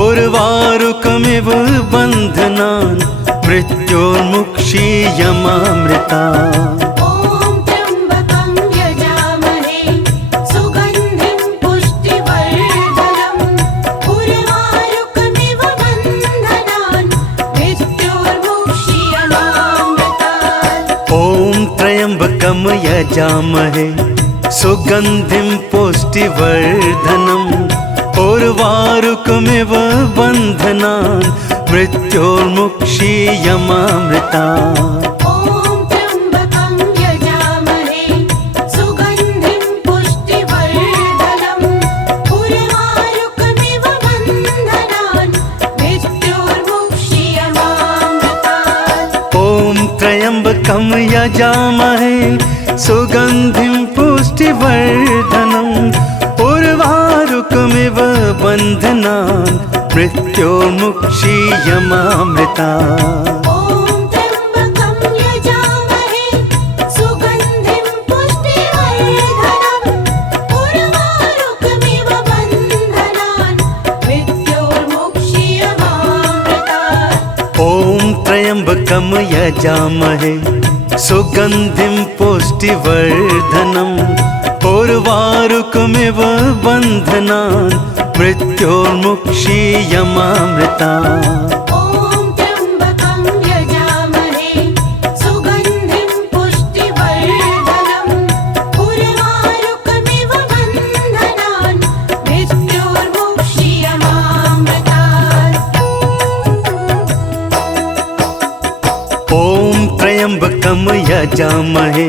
उर्वारुकमिव बन्धनान् मृत्योर्मुक्षीयमामृतात्। ॐ त्र्यम्बकं यजामहे सुगन्धिं पुष्टिवर्धनम् उर्वारुकमिव बन्धनान् मृत्योर्मुक्षीयमामृतात्। ॐ त्र्यम्बकं यजामहे सुगन्धिं पुष्टिवर्धनम् उर्वारुकमिव बन्धनान् मृत्योर्मुक्षीयमामृतात्। ॐ त्र्यम्बकं यजामहे सुगन्धिं पुष्टिवर्धनम् उर्वारुकमिव बन्धनान् मृत्योर्मुक्षीयमामृतात्। ॐ त्र्यम्बकं यजामहे सुगन्धिं पुष्टिवर्धनम् उर्वारुकमिव बन्धनान् मृत्योर्मुक्षीयमामृतात्। ॐ त्र्यम्बकं यजामहे सुगन्धिं पुष्टिवर्धनम् उर्वारुकमिव बन्धनान् मृत्योर्मुक्षीयमामृतात्। ॐ त्र्यम्बकं यजामहे सुगन्धिं पुष्टिवर्धनम् उर्वारुकमिव बन्धनान् मृत्योर्मुक्षीयमामृतात्। ॐ त्र्यम्बकं यजामहे सुगन्धिं पुष्टिवर्धनम् उर्वारुकमिव बन्धनान् मृत्योर्मुक्षीयमामृतात्। ॐ त्र्यम्बकं यजामहे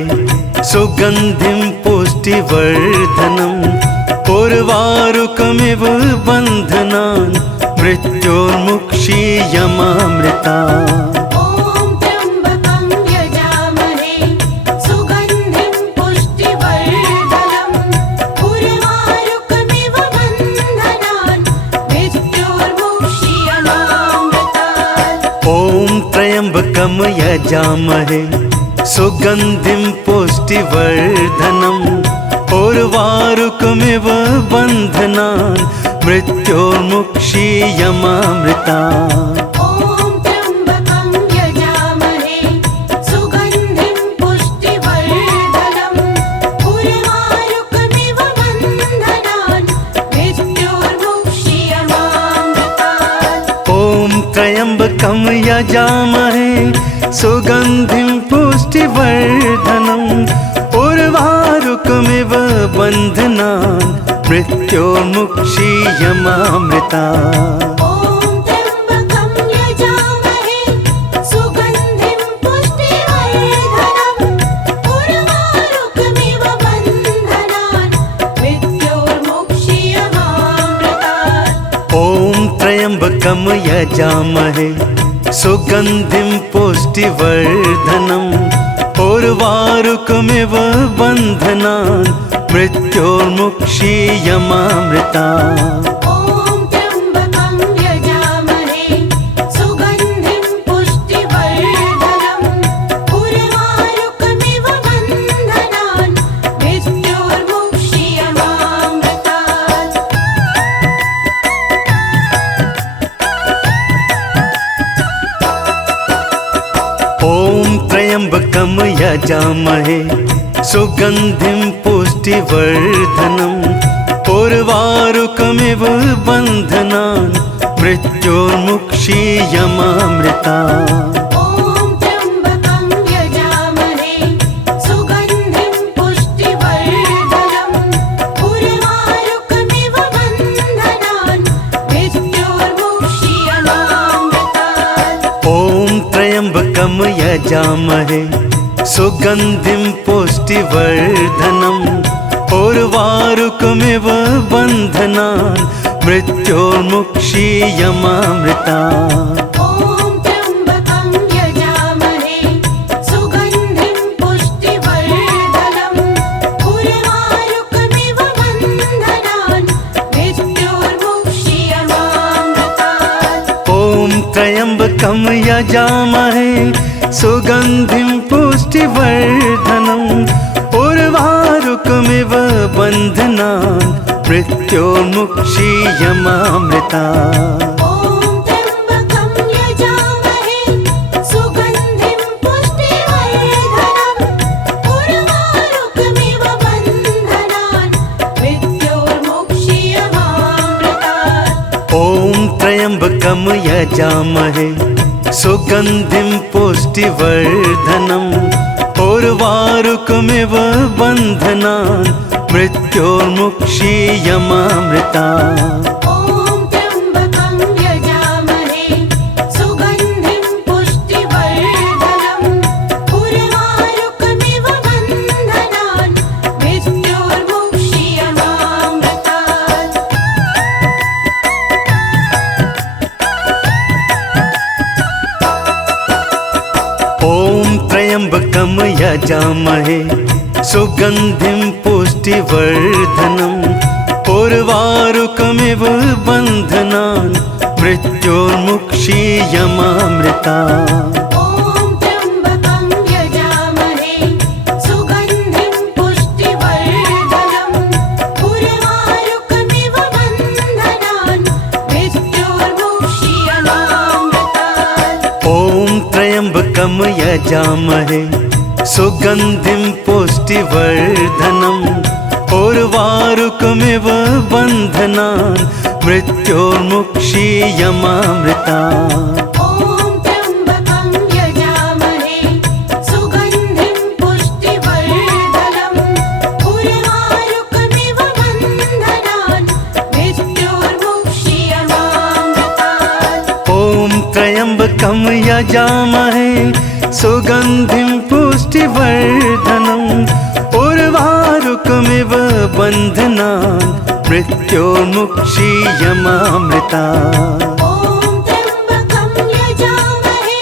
सुगन्धिं पुष्टिवर्धनम् उर्वारुकमिव बन्धनान् मृत्योर्मुक्षीयमामृतात्। ॐ त्र्यम्बकं यजामहे सुगन्धिं पुष्टिवर्धनम् उर्वारुकमिव बन्धनान् मृत्योर्मुक्षीयमामृतात्। ॐ त्र्यम्बकं यजामहे सुगन्धिं पुष्टिवर्धनम् उर्वारुकमिव बन्धनान् मृत्योर्मुक्षीयमामृतात्। ॐ त्र्यम्बकं यजामहे सुगन्धिं पुष्टिवर्धनम् उर्वारुकमिव बन्धनान् मृत्योर्मुक्षीयमामृतात्। ॐ त्र्यम्बकं यजामहे सुगन्धिं पुष्टिवर्धनम् उर्वारुकमिव बन्धनान् मृत्योर्मुक्षीयमामृतात्। ॐ त्र्यम्बकं यजामहे सुगन्धिं पुष्टिवर्धनम् उर्वारुकमिव बन्धनान् मृत्योर्मुक्षीयमामृतात्। ॐ त्र्यम्बकं यजामहे सुगन्धिं पुष्टिवर्धनम् उर्वारुकमिव बन्धनान् मृत्योर्मुक्षीयमामृता ॐ त्र्यम्बकं यजामहे सुगन्धिं पुष्टिवर्धनम् उर्वारुकमिव बन्धनान् मृत्योर्मुक्षीयमामृतात् ॐ त्र्यम्बकं यजामहे सुगन्धिं पुष्टिवर्धनम् उर्वारुकमिव बन्धनान् मृत्योर्मुक्षीयमामृता ॐ त्र्यम्बकं यजामहे सुगन्धिं पुष्टिवर्धनम् उर्वारुकमिव बन्धनान् मृत्योर्मुक्षीयमामृतात् ॐ त्र्यम्बकं यजामहे सुगन्धिं पुष्टिवर्धनम् उर्वारुकमिव बन्धनान् मृत्योर्मुक्षीयमामृता ॐ त्र्यम्बकं यजामहे सुगन्धिं पुष्टिवर्धनम् उर्वारुकमिव बन्धनान् मृत्योर्मुक्षीयमामृतात् ॐ त्र्यम्बकं यजामहे सुगन्धिं पुष्टिवर्धनम् उर्वारुकमिव बन्धनान् मृत्योर्मुक्षीयमामृता ॐ त्र्यम्बकं यजामहे सुगन्धिं पुष्टिवर्धनम् उर्वारुकमिव बन्धनान् मृत्योर्मुक्षीयमामृतात् ॐ त्र्यम्बकं यजामहे सुगन्धिं पुष्टिवर्धनम् उर्वारुकमिव बन्धनान् मृत्योर्मुक्षीयमामृता ॐ त्र्यम्बकं यजामहे सुगन्धिं पुष्टिवर्धनम् उर्वारुकमिव बन्धनान् मृत्योर्मुक्षीयमामृतात् ॐ त्र्यम्बकं यजामहे सुगन्धिं पुष्टिवर्धनम् उर्वारुकमिव बन्धनान् मृत्योर्मुक्षीयमामृता ॐ त्र्यम्बकं यजामहे सुगन्धिं पुष्टिवर्धनम् उर्वारुकमिव बन्धनान् मृत्योर्मुक्षीयमामृतात् ॐ त्र्यम्बकं यजामहे सुगन्धिं पुष्टिवर्धनम् उर्वारुकमिव बन्धनान् मृत्योर्मुक्षीयमामृता ॐ त्र्यम्बकं यजामहे सुगन्धिं पुष्टिवर्धनम् उर्वारुकमिव बन्धनान् मृत्योर्मुक्षीयमामृतात् ॐ त्र्यम्बकं यजामहे सुगन्धिं पुष्टिवर्धनम् उर्वारुकमिव बन्धनान् मृत्योर्मुक्षीयमामृता ॐ त्र्यम्बकं यजामहे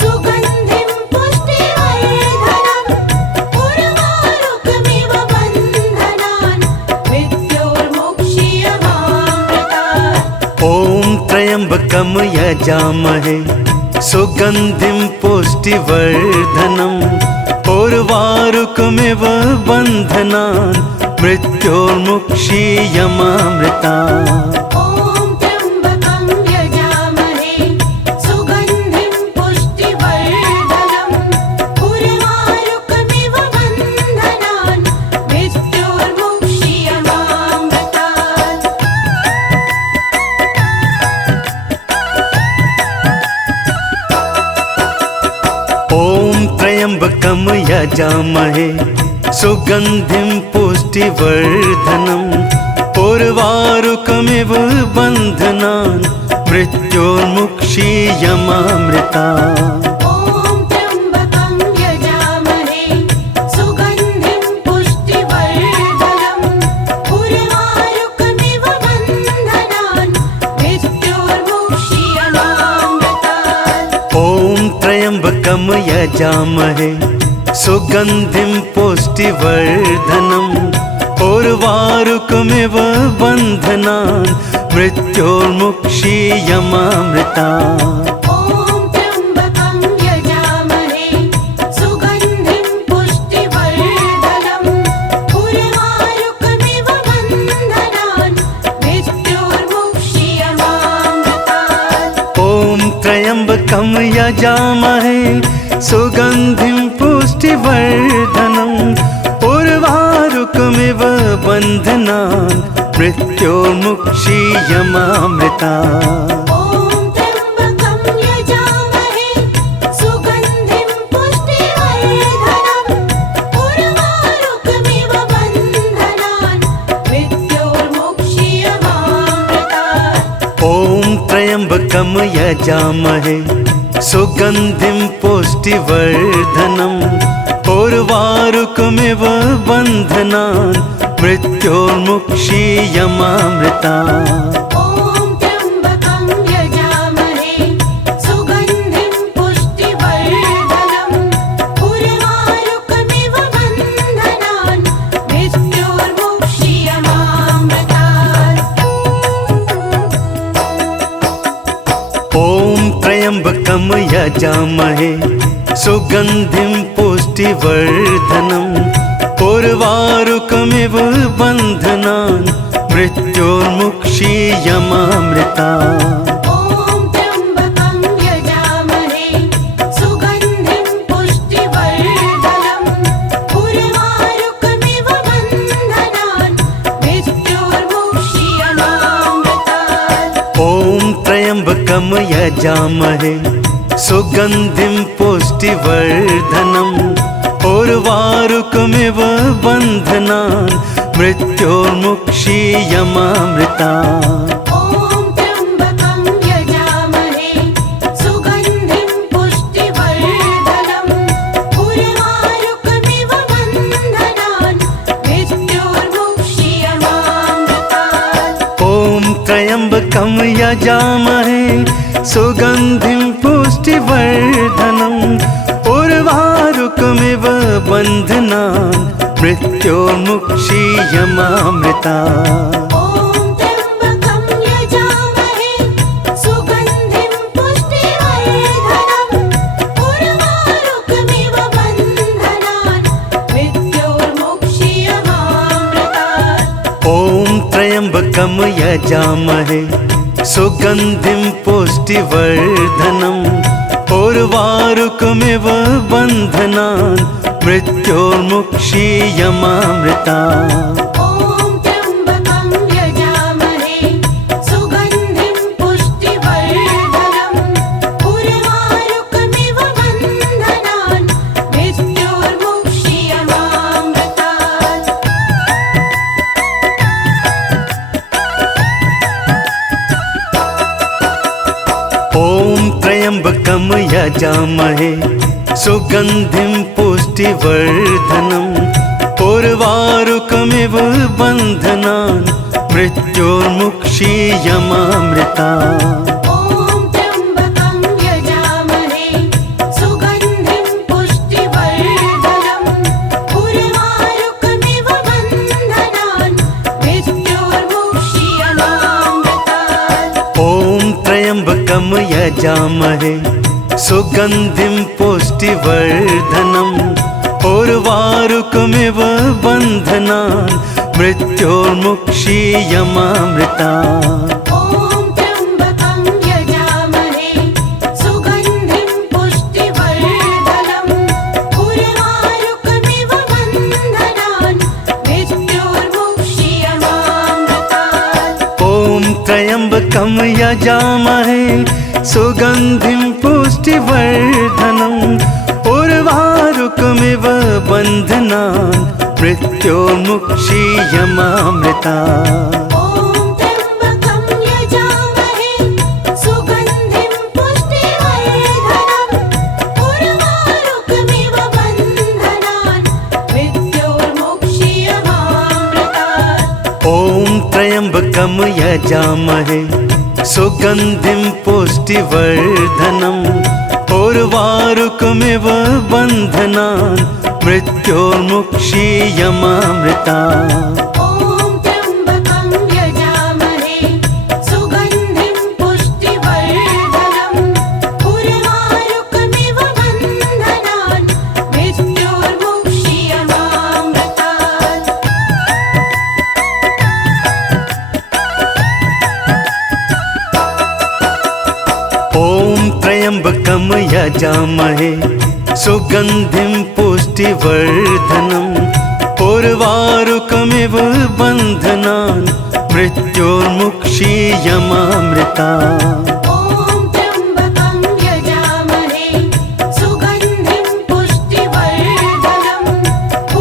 सुगन्धिं पुष्टिवर्धनम् उर्वारुकमिव बन्धनान् मृत्योर्मुक्षीयमामृतात् ॐ त्र्यम्बकं यजामहे सुगन्धिं पुष्टिवर्धनम् उर्वारुकमिव बन्धनान् मृत्योर्मुक्षीयमामृता ॐ त्र्यम्बकं यजामहे सुगन्धिं पुष्टिवर्धनम् उर्वारुकमिव बन्धनान् मृत्योर्मुक्षीयमामृतात् ॐ त्र्यम्बकं यजामहे सुगन्धिं पुष्टिवर्धनम् उर्वारुकमिव बन्धनान् मृत्योर्मुक्षीयमामृता ॐ त्र्यम्बकं यजामहे सुगन्धिं पुष्टिवर्धनम् उर्वारुकमिव बन्धनान् मृत्योर्मुक्षीयमामृतात् ॐ त्र्यम्बकं यजामहे सुगन्धिं पुष्टिवर्धनम् उर्वारुकमिव बन्धनान् मृत्योर्मुक्षीयमामृतात्। ॐ त्र्यम्बकं यजामहे सुगन्धिं पुष्टिवर्धनम् उर्वारुकमिव बन्धनान् मृत्योर्मुक्षीयमामृतात्। ॐ त्र्यम्बकं यजामहे सुगन्धिं पुष्टिवर्धनम् उर्वारुकमिव बन्धनान् मृत्योर्मुक्षीयमामृतात्। ॐ त्र्यम्बकं यजामहे सुगन्धिं पुष्टिवर्धनम् उर्वारुकमिव बन्धनान् मृत्योर्मुक्षीयमामृतात्। ॐ त्र्यम्बकं यजामहे सुगन्धिं पुष्टिवर्धनम् उर्वारुकमिव बन्धनान् मृत्योर्मुक्षीयमामृतात्। ॐ त्र्यम्बकं यजामहे सुगन्धिं पुष्टिवर्धनम् उर्वारुकमिव बन्धनान् मृत्योर्मुक्षीयमामृतात्। ॐ त्र्यम्बकं यजामहे सुगन्धिं पुष्टिवर्धनम् उर्वारुकमिव बन्धनान् मृत्योर्मुक्षीयमामृतात्। ॐ त्र्यम्बकं यजामहे सुगन्धिं पुष्टिवर्धनम् उर्वारुकमिव बन्धनान् मृत्योर्मुक्षीयमामृतात्। ॐ त्र्यम्बकं यजामहे सुगन्धिं पुष्टिवर्धनम् उर्वारुकमिव बन्धनान् मृत्योर्मुक्षीयमामृतात्। ॐ त्र्यम्बकं यजामहे सुगन्धिं पुष्टिवर्धनम् उर्वारुकमिव बन्धनान् मृत्योर्मुक्षीयमामृतात्। ॐ त्र्यम्बकं यजामहे सुगन्धिं पुष्टिवर्धनम् उर्वारुकमिव बन्धनान् मृत्योर्मुक्षीयमामृतात्। ॐ त्र्यम्बकं यजामहे सुगन्धिं पुष्टिवर्धनम् उर्वारुकमिव बन्धनान् मृत्योर्मुक्षीयमामृतात्। ॐ त्र्यम्बकं यजामहे सुगन्धिं पुष्टिवर्धनम् उर्वारुकमिव बन्धनान् मृत्योर्मुक्षीयमामृतात्। ॐ त्र्यम्बकं यजामहे सुगन्धिं पुष्टिवर्धनम् उर्वारुकमिव बन्धनान् मृत्योर्मुक्षीयमामृतात्। ॐ त्र्यम्बकं यजामहे सुगन्धिं पुष्टिवर्धनम् उर्वारुकमिव बन्धनान् मृत्योर्मुक्षीयमामृतात्। ॐ त्र्यम्बकं यजामहे सुगन्धिं पुष्टिवर्धनम् उर्वारुकमिव बन्धनान् मृत्योर्मुक्षीयमामृतात्। ॐ त्र्यम्बकं यजामहे सुगन्धिं पुष्टिवर्धनम् उर्वारुकमिव बन्धनान् मृत्योर्मुक्षीयमामृतात्। ॐ त्र्यम्बकं यजामहे सुगन्धिं पुष्टिवर्धनम् उर्वारुकमिव बन्धनान् मृत्योर्मुक्षीयमामृतात्। ॐ त्र्यम्बकं यजामहे सुगन्धिं पुष्टिवर्धनम् उर्वारुकमिव बन्धनान् मृत्योर्मुक्षीयमामृतात्। ॐ त्र्यम्बकं यजामहे सुगन्धिं पुष्टिवर्धनम् उर्वारुकमिव बन्धनान् मृत्योर्मुक्षीयमामृतात्। ॐ त्र्यम्बकं यजामहे सुगन्धिं पुष्टिवर्धनम् उर्वारुकमिव बन्धनान् मृत्योर्मुक्षीयमामृता। ॐ त्र्यम्बकं यजामहे सुगन्धिं पुष्टिवर्धनम् उर्वारुकमिव बन्धनान् मृत्योर्मुक्षीयमामृतात्। ॐ त्र्यम्बकं यजामहे सुगन्धिं पुष्टिवर्धनम् उर्वारुकमिव बन्धनान् मृत्योर्मुक्षीयमामृता। ॐ त्र्यम्बकं यजामहे सुगन्धिं पुष्टिवर्धनम्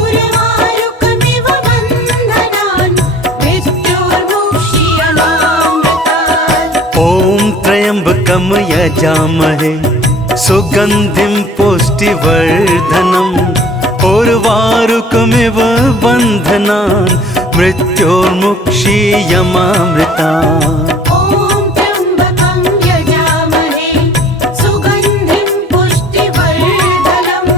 उर्वारुकमिव बन्धनान् मृत्योर्मुक्षीयमामृतात्। ॐ त्र्यम्बकं यजामहे सुगन्धिं पुष्टिवर्धनम् उर्वारुकमिव बन्धनान् मृत्योर्मुक्षीयमामृता। ॐ त्र्यम्बकं यजामहे सुगन्धिं पुष्टिवर्धनम्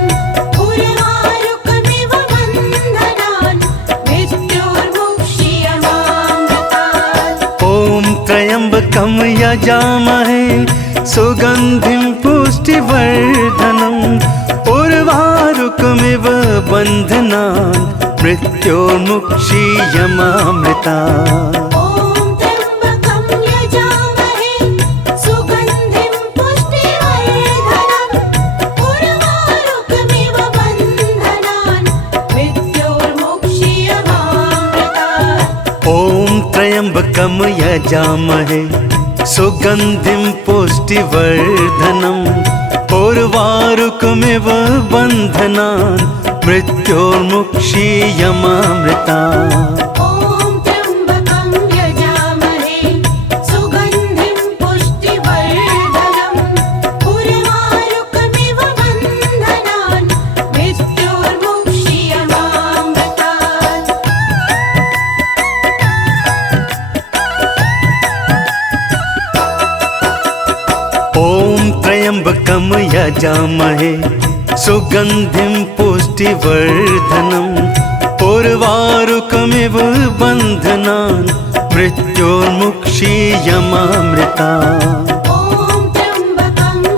उर्वारुकमिव बन्धनान् मृत्योर्मुक्षीयमामृतात्। ॐ त्र्यम्बकं यजामहे सुगन्धिं पुष्टिवर्धनम् उर्वारुकमिव बन्धनान् मृत्योर्मुक्षीयमामृता। ॐ त्र्यम्बकं यजामहे सुगन्धिं पुष्टिवर्धनम् उर्वारुकमिव बन्धनान् मृत्योर्मुक्षीयमामृतात्। ॐ त्र्यम्बकं यजामहे सुगन्धिं पुष्टिवर्धनम् उर्वारुकमिव बन्धनान् मृत्योर्मुक्षीयमामृता। ॐ त्र्यम्बकं यजामहे सुगन्धिं पुष्टिवर्धनम् उर्वारुकमिव बन्धनान् मृत्योर्मुक्षीयमामृतात्। ॐ त्र्यम्बकं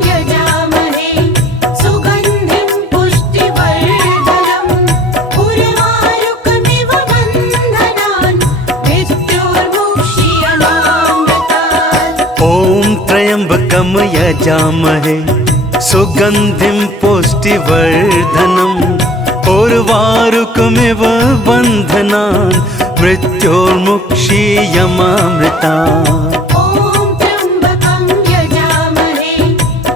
यजामहे सुगन्धिं पुष्टिवर्धनम् उर्वारुकमिव बन्धनान् मृत्योर्मुक्षीयमामृता। ॐ त्र्यम्बकं यजामहे सुगन्धिं पुष्टिवर्धनम् उर्वारुकमिव बन्धनान् मृत्योर्मुक्षीयमामृतात्। ॐ त्र्यम्बकं यजामहे सुगन्धिं पुष्टिवर्धनम् उर्वारुकमिव बन्धनान् मृत्योर्मुक्षीयमामृता। ॐ त्र्यम्बकं यजामहे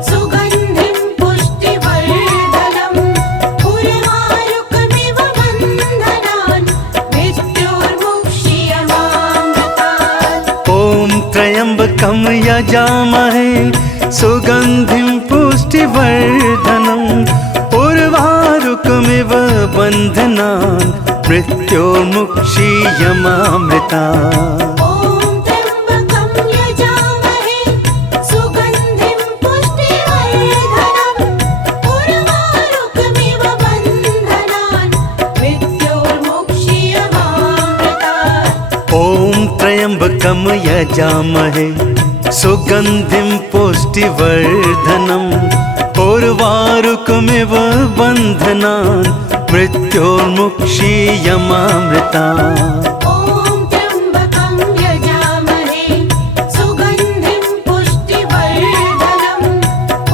सुगन्धिं पुष्टिवर्धनम् उर्वारुकमिव बन्धनान् मृत्योर्मुक्षीयमामृतात्। ॐ त्र्यम्बकं यजामहे सुगन्धिं पुष्टिवर्धनम् उर्वारुकमिव बन्धनान् मृत्योर्मुक्षीयमामृता। ॐ त्र्यम्बकं यजामहे सुगन्धिं पुष्टिवर्धनम् उर्वारुकमिव बन्धनान् मृत्योर्मुक्षीयमामृतात्। ॐ त्र्यम्बकं यजामहे सुगन्धिं पुष्टिवर्धनम् उर्वारुकमिव बन्धनान् मृत्योर्मुक्षीयमामृता। ॐ त्र्यम्बकं यजामहे सुगन्धिं पुष्टिवर्धनम्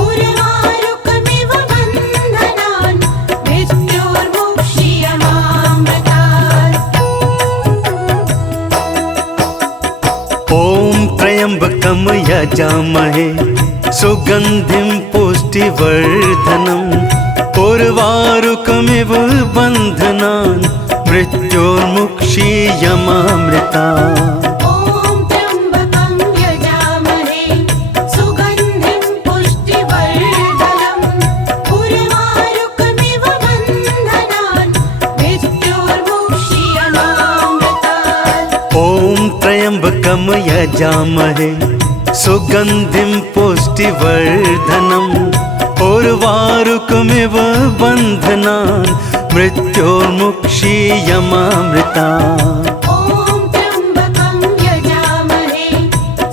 उर्वारुकमिव बन्धनान् मृत्योर्मुक्षीयमामृतात्। ॐ त्र्यम्बकं यजामहे सुगन्धिं पुष्टिवर्धनम् उर्वारुकमिव बन्धनान् मृत्योर्मुक्षीयमामृता। ॐ त्र्यम्बकं यजामहे सुगन्धिं पुष्टिवर्धनम् उर्वारुकमिव बन्धनान् मृत्योर्मुक्षीयमामृतात्। ॐ त्र्यम्बकं यजामहे सुगन्धिं पुष्टिवर्धनम् उर्वारुकमिव बन्धनान् मृत्योर्मुक्षीयमामृता। ॐ त्र्यम्बकं यजामहे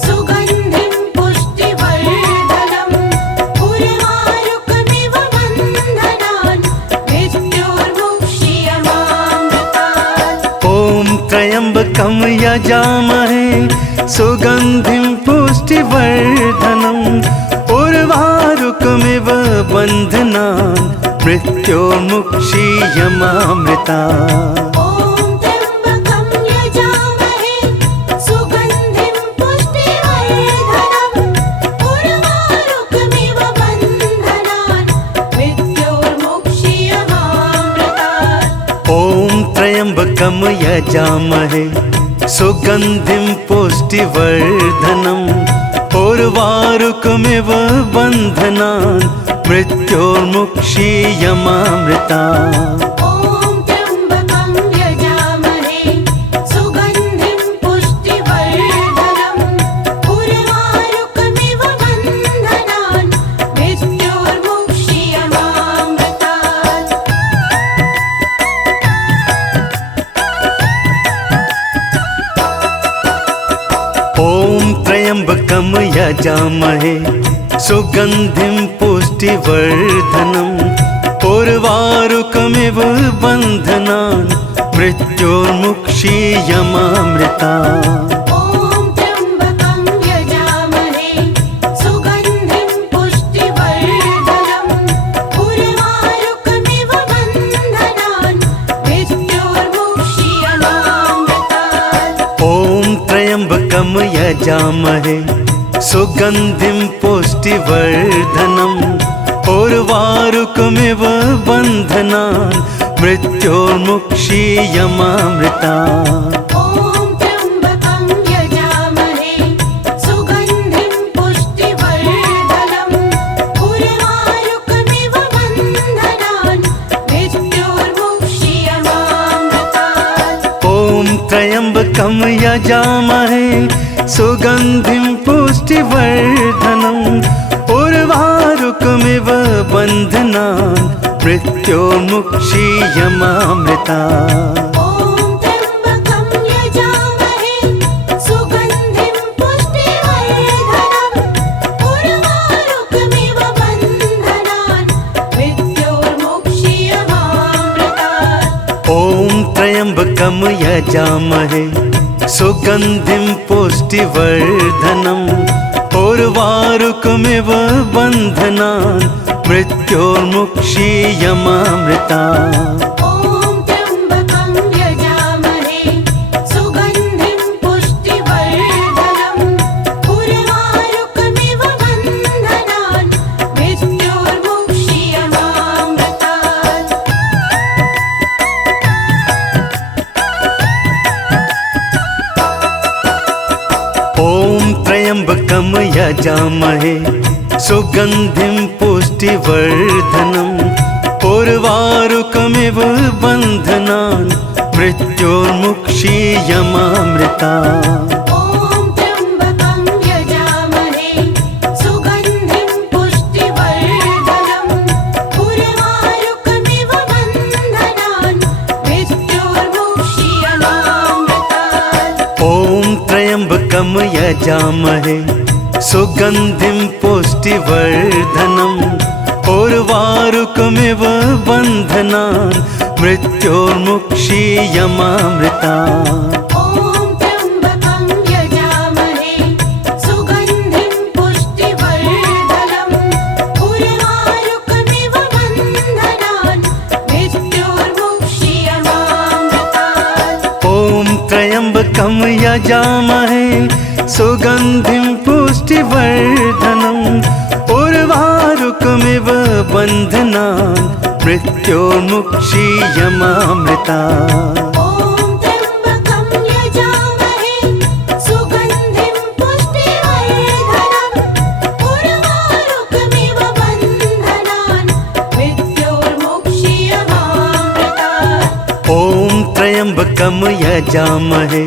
सुगन्धिं पुष्टिवर्धनम् उर्वारुकमिव बन्धनान् मृत्योर्मुक्षीयमामृतात्। ॐ त्र्यम्बकं यजामहे सुगन्धिं पुष्टिवर्धनम् उर्वारुकमिव बन्धनान् मृत्योर्मुक्षीयमामृता। ॐ त्र्यम्बकं यजामहे सुगन्धिं पुष्टिवर्धनम् उर्वारुकमिव बन्धनान् मृत्योर्मुक्षीयमामृतात्। ॐ त्र्यम्बकं यजामहे सुगन्धिं पुष्टिवर्धनम् उर्वारुकमिव बन्धनान् मृत्योर्मुक्षीयमामृता। ॐ त्र्यम्बकं यजामहे सुगन्धिं पुष्टिवर्धनम् उर्वारुकमिव बन्धनान् मृत्योर्मुक्षीयमामृतात्। ॐ त्र्यम्बकं यजामहे सुगन्धिं पुष्टिवर्धनम् उर्वारुकमिव बन्धनान् मृत्योर्मुक्षीयमामृता। ॐ त्र्यम्बकं यजामहे सुगन्धिं पुष्टिवर्धनम् उर्वारुकमिव बन्धनान् मृत्योर्मुक्षीयमामृतात्। ॐ त्र्यम्बकं यजामहे सुगन्धिं पुष्टिवर्धनम् उर्वारुकमिव बन्धनान् मृत्योर्मुक्षीयमामृता। ॐ त्र्यम्बकं यजामहे सुगन्धिं पुष्टिवर्धनम् उर्वारुकमिव बन्धनान् मृत्योर्मुक्षीयमामृतात्। ॐ त्र्यम्बकं यजामहे सुगन्धिं पुष्टिवर्धनम् उर्वारुकमिव बन्धनान् मृत्योर्मुक्षीयमामृता। ॐ त्र्यम्बकं यजामहे सुगन्धिं पुष्टिवर्धनम् उर्वारुकमिव बन्धनान् मृत्योर्मुक्षीयमामृतात्। ॐ त्र्यम्बकं यजामहे सुगन्धिं पुष्टिवर्धनम् उर्वारुकमिव बन्धनान् मृत्योर्मुक्षीयमामृता। ॐ त्र्यम्बकं यजामहे सुगन्धिं पुष्टिवर्धनम् उर्वारुकमिव बन्धनान् मृत्योर्मुक्षीयमामृतात्। ॐ त्र्यम्बकं यजामहे सुगन्धिं पुष्टिवर्धनम् उर्वारुकमिव बन्धनान् मृत्योर्मुक्षीयमामृता। ॐ त्र्यम्बकं यजामहे सुगन्धिं पुष्टिवर्धनम् उर्वारुकमिव बन्धनान् मृत्योर्मुक्षीयमामृतात्। ॐ त्र्यम्बकं यजामहे सुगन्धिं पुष्टिवर्धनम् उर्वारुकमिव बन्धनान् मृत्योर्मुक्षीयमामृता। ॐ त्र्यम्बकं यजामहे सुगन्धिं पुष्टिवर्धनम् उर्वारुकमिव बन्धनान् मृत्योर्मुक्षीयमामृतात्। ॐ त्र्यम्बकं यजामहे सुगन्धिं पुष्टिवर्धनम् उर्वारुकमिव बन्धनान् मृत्योर्मुक्षीयमामृता। ॐ त्र्यम्बकं यजामहे सुगन्धिं पुष्टिवर्धनम् उर्वारुकमिव बन्धनान् मृत्योर्मुक्षीयमामृतात्। ॐ त्र्यम्बकं यजामहे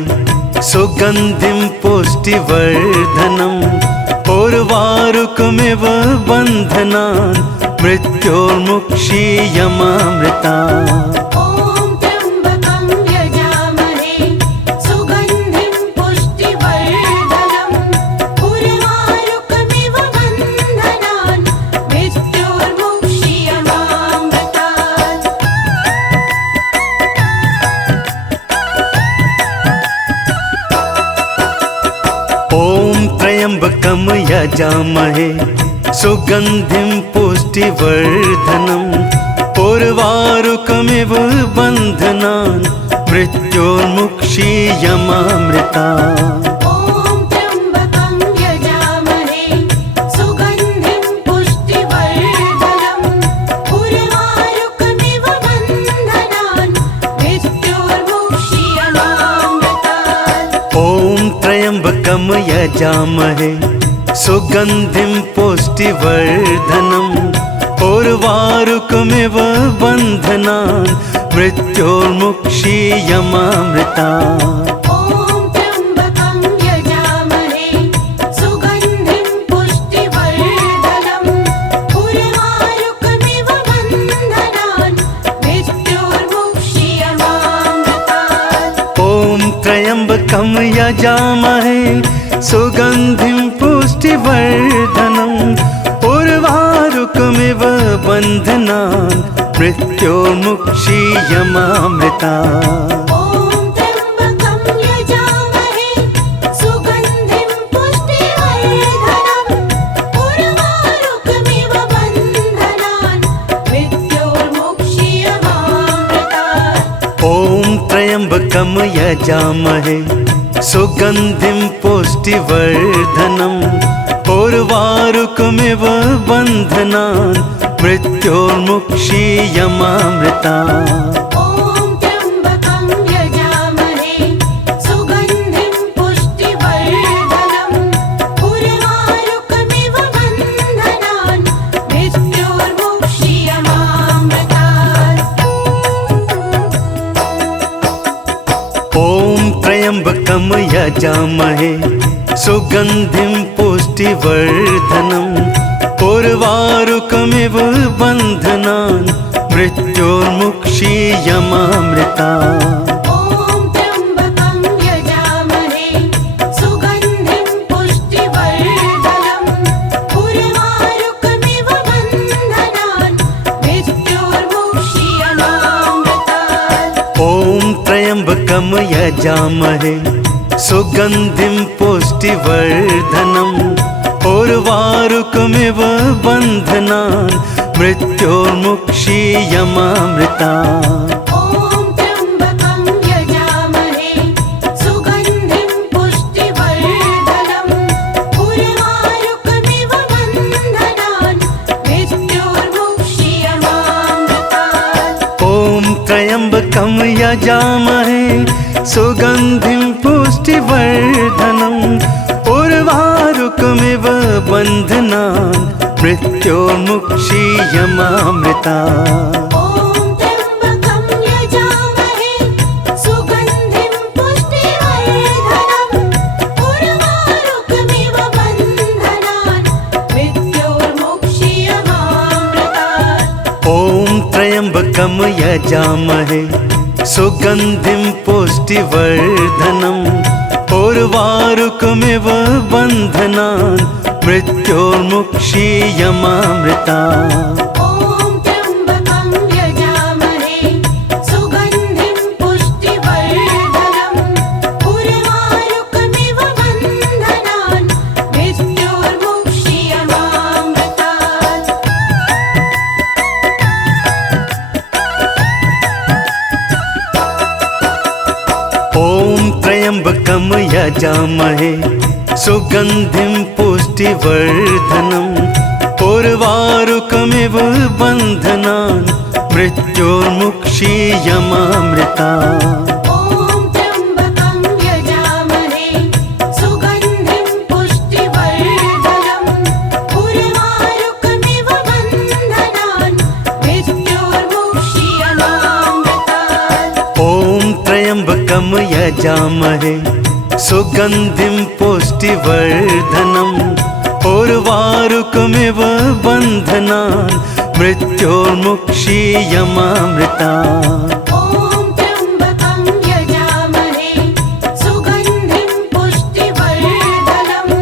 सुगन्धिं पुष्टिवर्धनम् उर्वारुकमिव बन्धनान् मृत्योर्मुक्षीयमामृता। ॐ त्र्यम्बकं यजामहे सुगन्धिं पुष्टिवर्धनम् उर्वारुकमिव बन्धनान् मृत्योर्मुक्षीयमामृतात्। ॐ त्र्यम्बकं यजामहे सुगन्धिं पुष्टिवर्धनम् उर्वारुकमिव बन्धनान् मृत्योर्मुक्षीयमामृता। ॐ त्र्यम्बकं यजामहे सुगन्धिं पुष्टिवर्धनम् उर्वारुकमिव बन्धनान् मृत्योर्मुक्षीयमामृतात्। ॐ त्र्यम्बकं यजामहे सुगन्धिं पुष्टिवर्धनम् उर्वारुकमिव बन्धनान् मृत्योर्मुक्षीयमामृता। ॐ त्र्यम्बकं यजामहे सुगन्धिं पुष्टिवर्धनम् उर्वारुकमिव बन्धनान् मृत्योर्मुक्षीयमामृतात्। ॐ त्र्यम्बकं यजामहे सुगन्धिं पुष्टिवर्धनम् उर्वारुकमिव बन्धनान् मृत्योर्मुक्षीयमामृता। ॐ त्र्यम्बकं यजामहे सुगन्धिं पुष्टिवर्धनम् उर्वारुकमिव बन्धनान् मृत्योर्मुक्षीयमामृतात्। ॐ त्र्यम्बकं यजामहे सुगन्धिं पुष्टिवर्धनम् उर्वारुकमिव बन्धनान् मृत्योर्मुक्षीयमामृता। ॐ त्र्यम्बकं यजामहे सुगन्धिं पुष्टिवर्धनम् उर्वारुकमिव बन्धनान् मृत्योर्मुक्षीयमामृतात्। ॐ त्र्यम्बकं यजामहे सुगन्धिं पुष्टिवर्धनम् उर्वारुकमिव बन्धनान् मृत्योर्मुक्षीयमामृता। ॐ त्र्यम्बकं यजामहे सुगन्धिं पुष्टिवर्धनम् उर्वारुकमिव बन्धनान् मृत्योर्मुक्षीयमामृतात्। ॐ त्र्यम्बकं यजामहे सुगन्धिं पुष्टिवर्धनम् उर्वारुकमिव बन्धनान् मृत्योर्मुक्षीयमामृता। ॐ त्र्यम्बकं यजामहे सुगन्धिं पुष्टिवर्धनम् उर्वारुकमिव बन्धनान् मृत्योर्मुक्षीयमामृतात्। ॐ त्र्यम्बकं यजामहे सुगन्धिं पुष्टिवर्धनम् उर्वारुकमिव बन्धनान् मृत्योर्मुक्षीयमामृता। ॐ त्र्यम्बकं यजामहे सुगन्धिं पुष्टिवर्धनम् उर्वारुकमिव बन्धनान् मृत्योर्मुक्षीयमामृतात्। ॐ त्र्यम्बकं यजामहे सुगन्धिं पुष्टिवर्धनम् उर्वारुकमिव बन्धनान् मृत्योर्मुक्षीयमामृता। ॐ त्र्यम्बकं यजामहे सुगन्धिं पुष्टिवर्धनम् उर्वारुकमिव बन्धनान् मृत्योर्मुक्षीयमामृतात्। ॐ त्र्यम्बकं यजामहे सुगन्धिं पुष्टिवर्धनम् उर्वारुकमिव बन्धनान् मृत्योर्मुक्षीयमामृता। ॐ त्र्यम्बकं यजामहे सुगन्धिं पुष्टिवर्धनम् उर्वारुकमिव बन्धनान् मृत्योर्मुक्षीयमामृतात्। ॐ त्र्यम्बकं यजामहे सुगन्धिं पुष्टिवर्धनम् उर्वारुकमिव बन्धनान् मृत्योर्मुक्षीयमामृता ॐ त्र्यम्बकं यजामहे सुगन्धिं पुष्टिवर्धनम्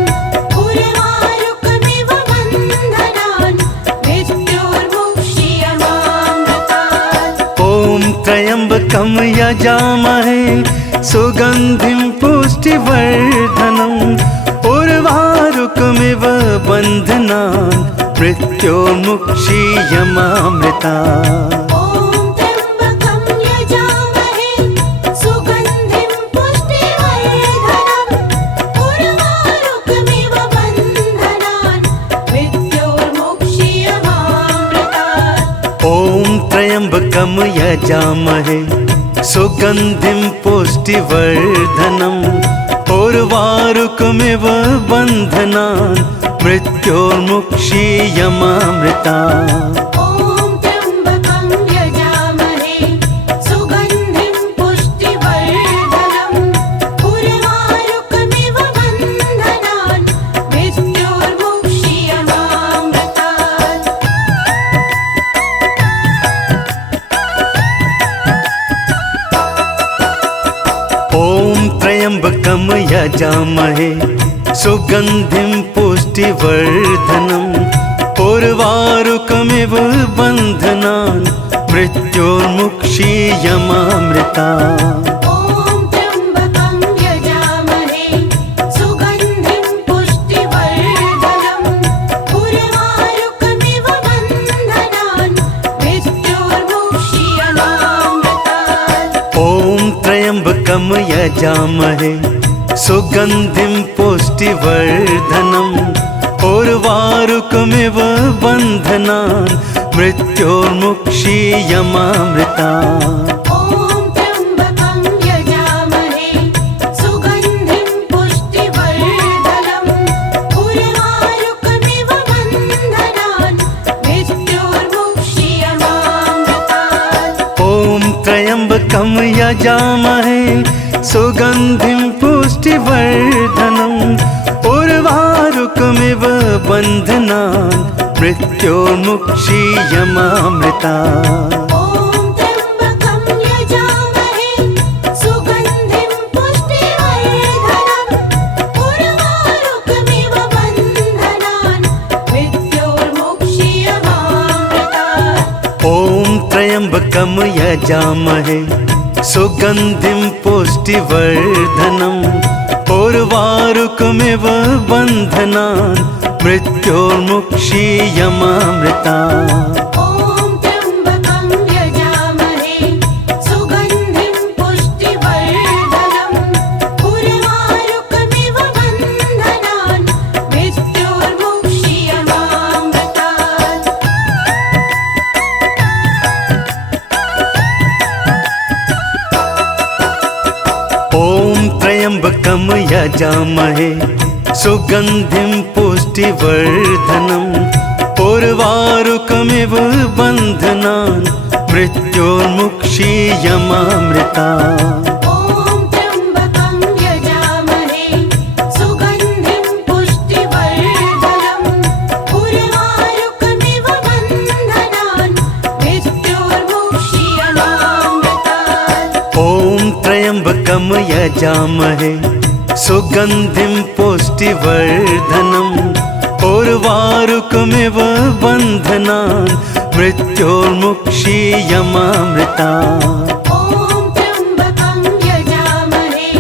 उर्वारुकमिव बन्धनान् मृत्योर्मुक्षीयमामृतात् ॐ त्र्यम्बकं यजामहे सुगन्धिं पुष्टिवर्धनम् उर्वारुकमिव बन्धनान् मृत्योर्मुक्षीयमामृता ॐ त्र्यम्बकं यजामहे सुगन्धिं पुष्टिवर्धनम् उर्वारुकमिव बन्धनान् मृत्योर्मुक्षीयमामृतात् ॐ त्र्यम्बकं यजामहे सुगन्धिं पुष्टिवर्धनम् उर्वारुकमिव बन्धनान् मृत्योर्मुक्षीयमामृता ॐ त्र्यम्बकं यजामहे सुगन्धिं पुष्टिवर्धनम् उर्वारुकमिव बन्धनान् मृत्योर्मुक्षीयमामृतात् ॐ त्र्यम्बकं यजामहे सुगन्धिं पुष्टिवर्धनम् उर्वारुकमिव बन्धनान् मृत्योर्मुक्षीयमामृता ॐ त्र्यम्बकं यजामहे सुगन्धिं पुष्टिवर्धनम् उर्वारुकमिव बन्धनान् मृत्योर्मुक्षीयमामृतात् ॐ त्र्यम्बकं यजामहे सुगन्धिं पुष्टिवर्धनम् उर्वारुकमिव बन्धनान् मृत्योर्मुक्षीयमामृता ॐ त्र्यम्बकं यजामहे सुगन्धिं पुष्टिवर्धनम् उर्वारुकमिव बन्धनान् मृत्योर्मुक्षीयमामृतात् ॐ त्र्यम्बकं यजामहे सुगन्धिं पुष्टिवर्धनम् उर्वारुकमिव बन्धनान् मृत्योर्मुक्षीयमामृता ॐ त्र्यम्बकं यजामहे सुगन्धिं पुष्टिवर्धनम् उर्वारुकमिव बन्धनान् मृत्योर्मुक्षीयमामृतात् ॐ त्र्यम्बकं यजामहे सुगन्धिं पुष्टिवर्धनम् उर्वारुकमिव बन्धनान् मृत्योर्मुक्षीयमामृता ॐ त्र्यम्बकं यजामहे सुगन्धिं पुष्टिवर्धनम् उर्वारुकमिव बन्धनान् मृत्योर्मुक्षीयमामृतात् ॐ त्र्यम्बकं यजामहे सुगन्धिं पुष्टिवर्धनम् उर्वारुकमिव बन्धनान् मृत्योर्मुक्षीयमामृता ॐ त्र्यम्बकं यजामहे सुगन्धिं पुष्टिवर्धनम् उर्वारुकमिव बन्धनान् मृत्योर्मुक्षीयमामृतात् ॐ त्र्यम्बकं यजामहे सुगन्धिं पुष्टिवर्धनम् उर्वारुकमिव बन्धनान् मृत्योर्मुक्षीयमामृता ॐ त्र्यम्बकं यजामहे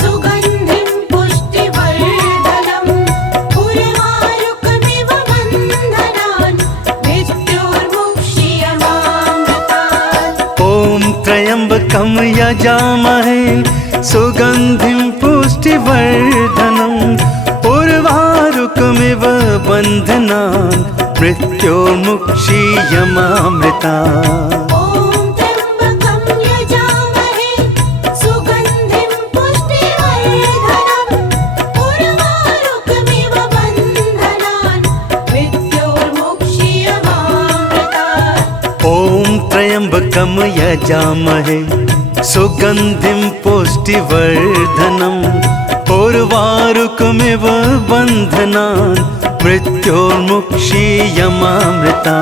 सुगन्धिं पुष्टिवर्धनम् उर्वारुकमिव बन्धनान् मृत्योर्मुक्षीयमामृतात् ॐ त्र्यम्बकं यजामहे सुगन्धिं पुष्टिवर्धनम् उर्वारुकमिव बन्धनान् मृत्योर्मुक्षीयमामृता ॐ त्र्यम्बकं यजामहे सुगन्धिं पुष्टिवर्धनम् उर्वारुकमिव बन्धनान् मृत्योर्मुक्षीयमामृतात् ॐ त्र्यम्बकं यजामहे सुगन्धिं पुष्टिवर्धनम् उर्वारुकमिव बन्धनान् मृत्योर्मुक्षीयमामृता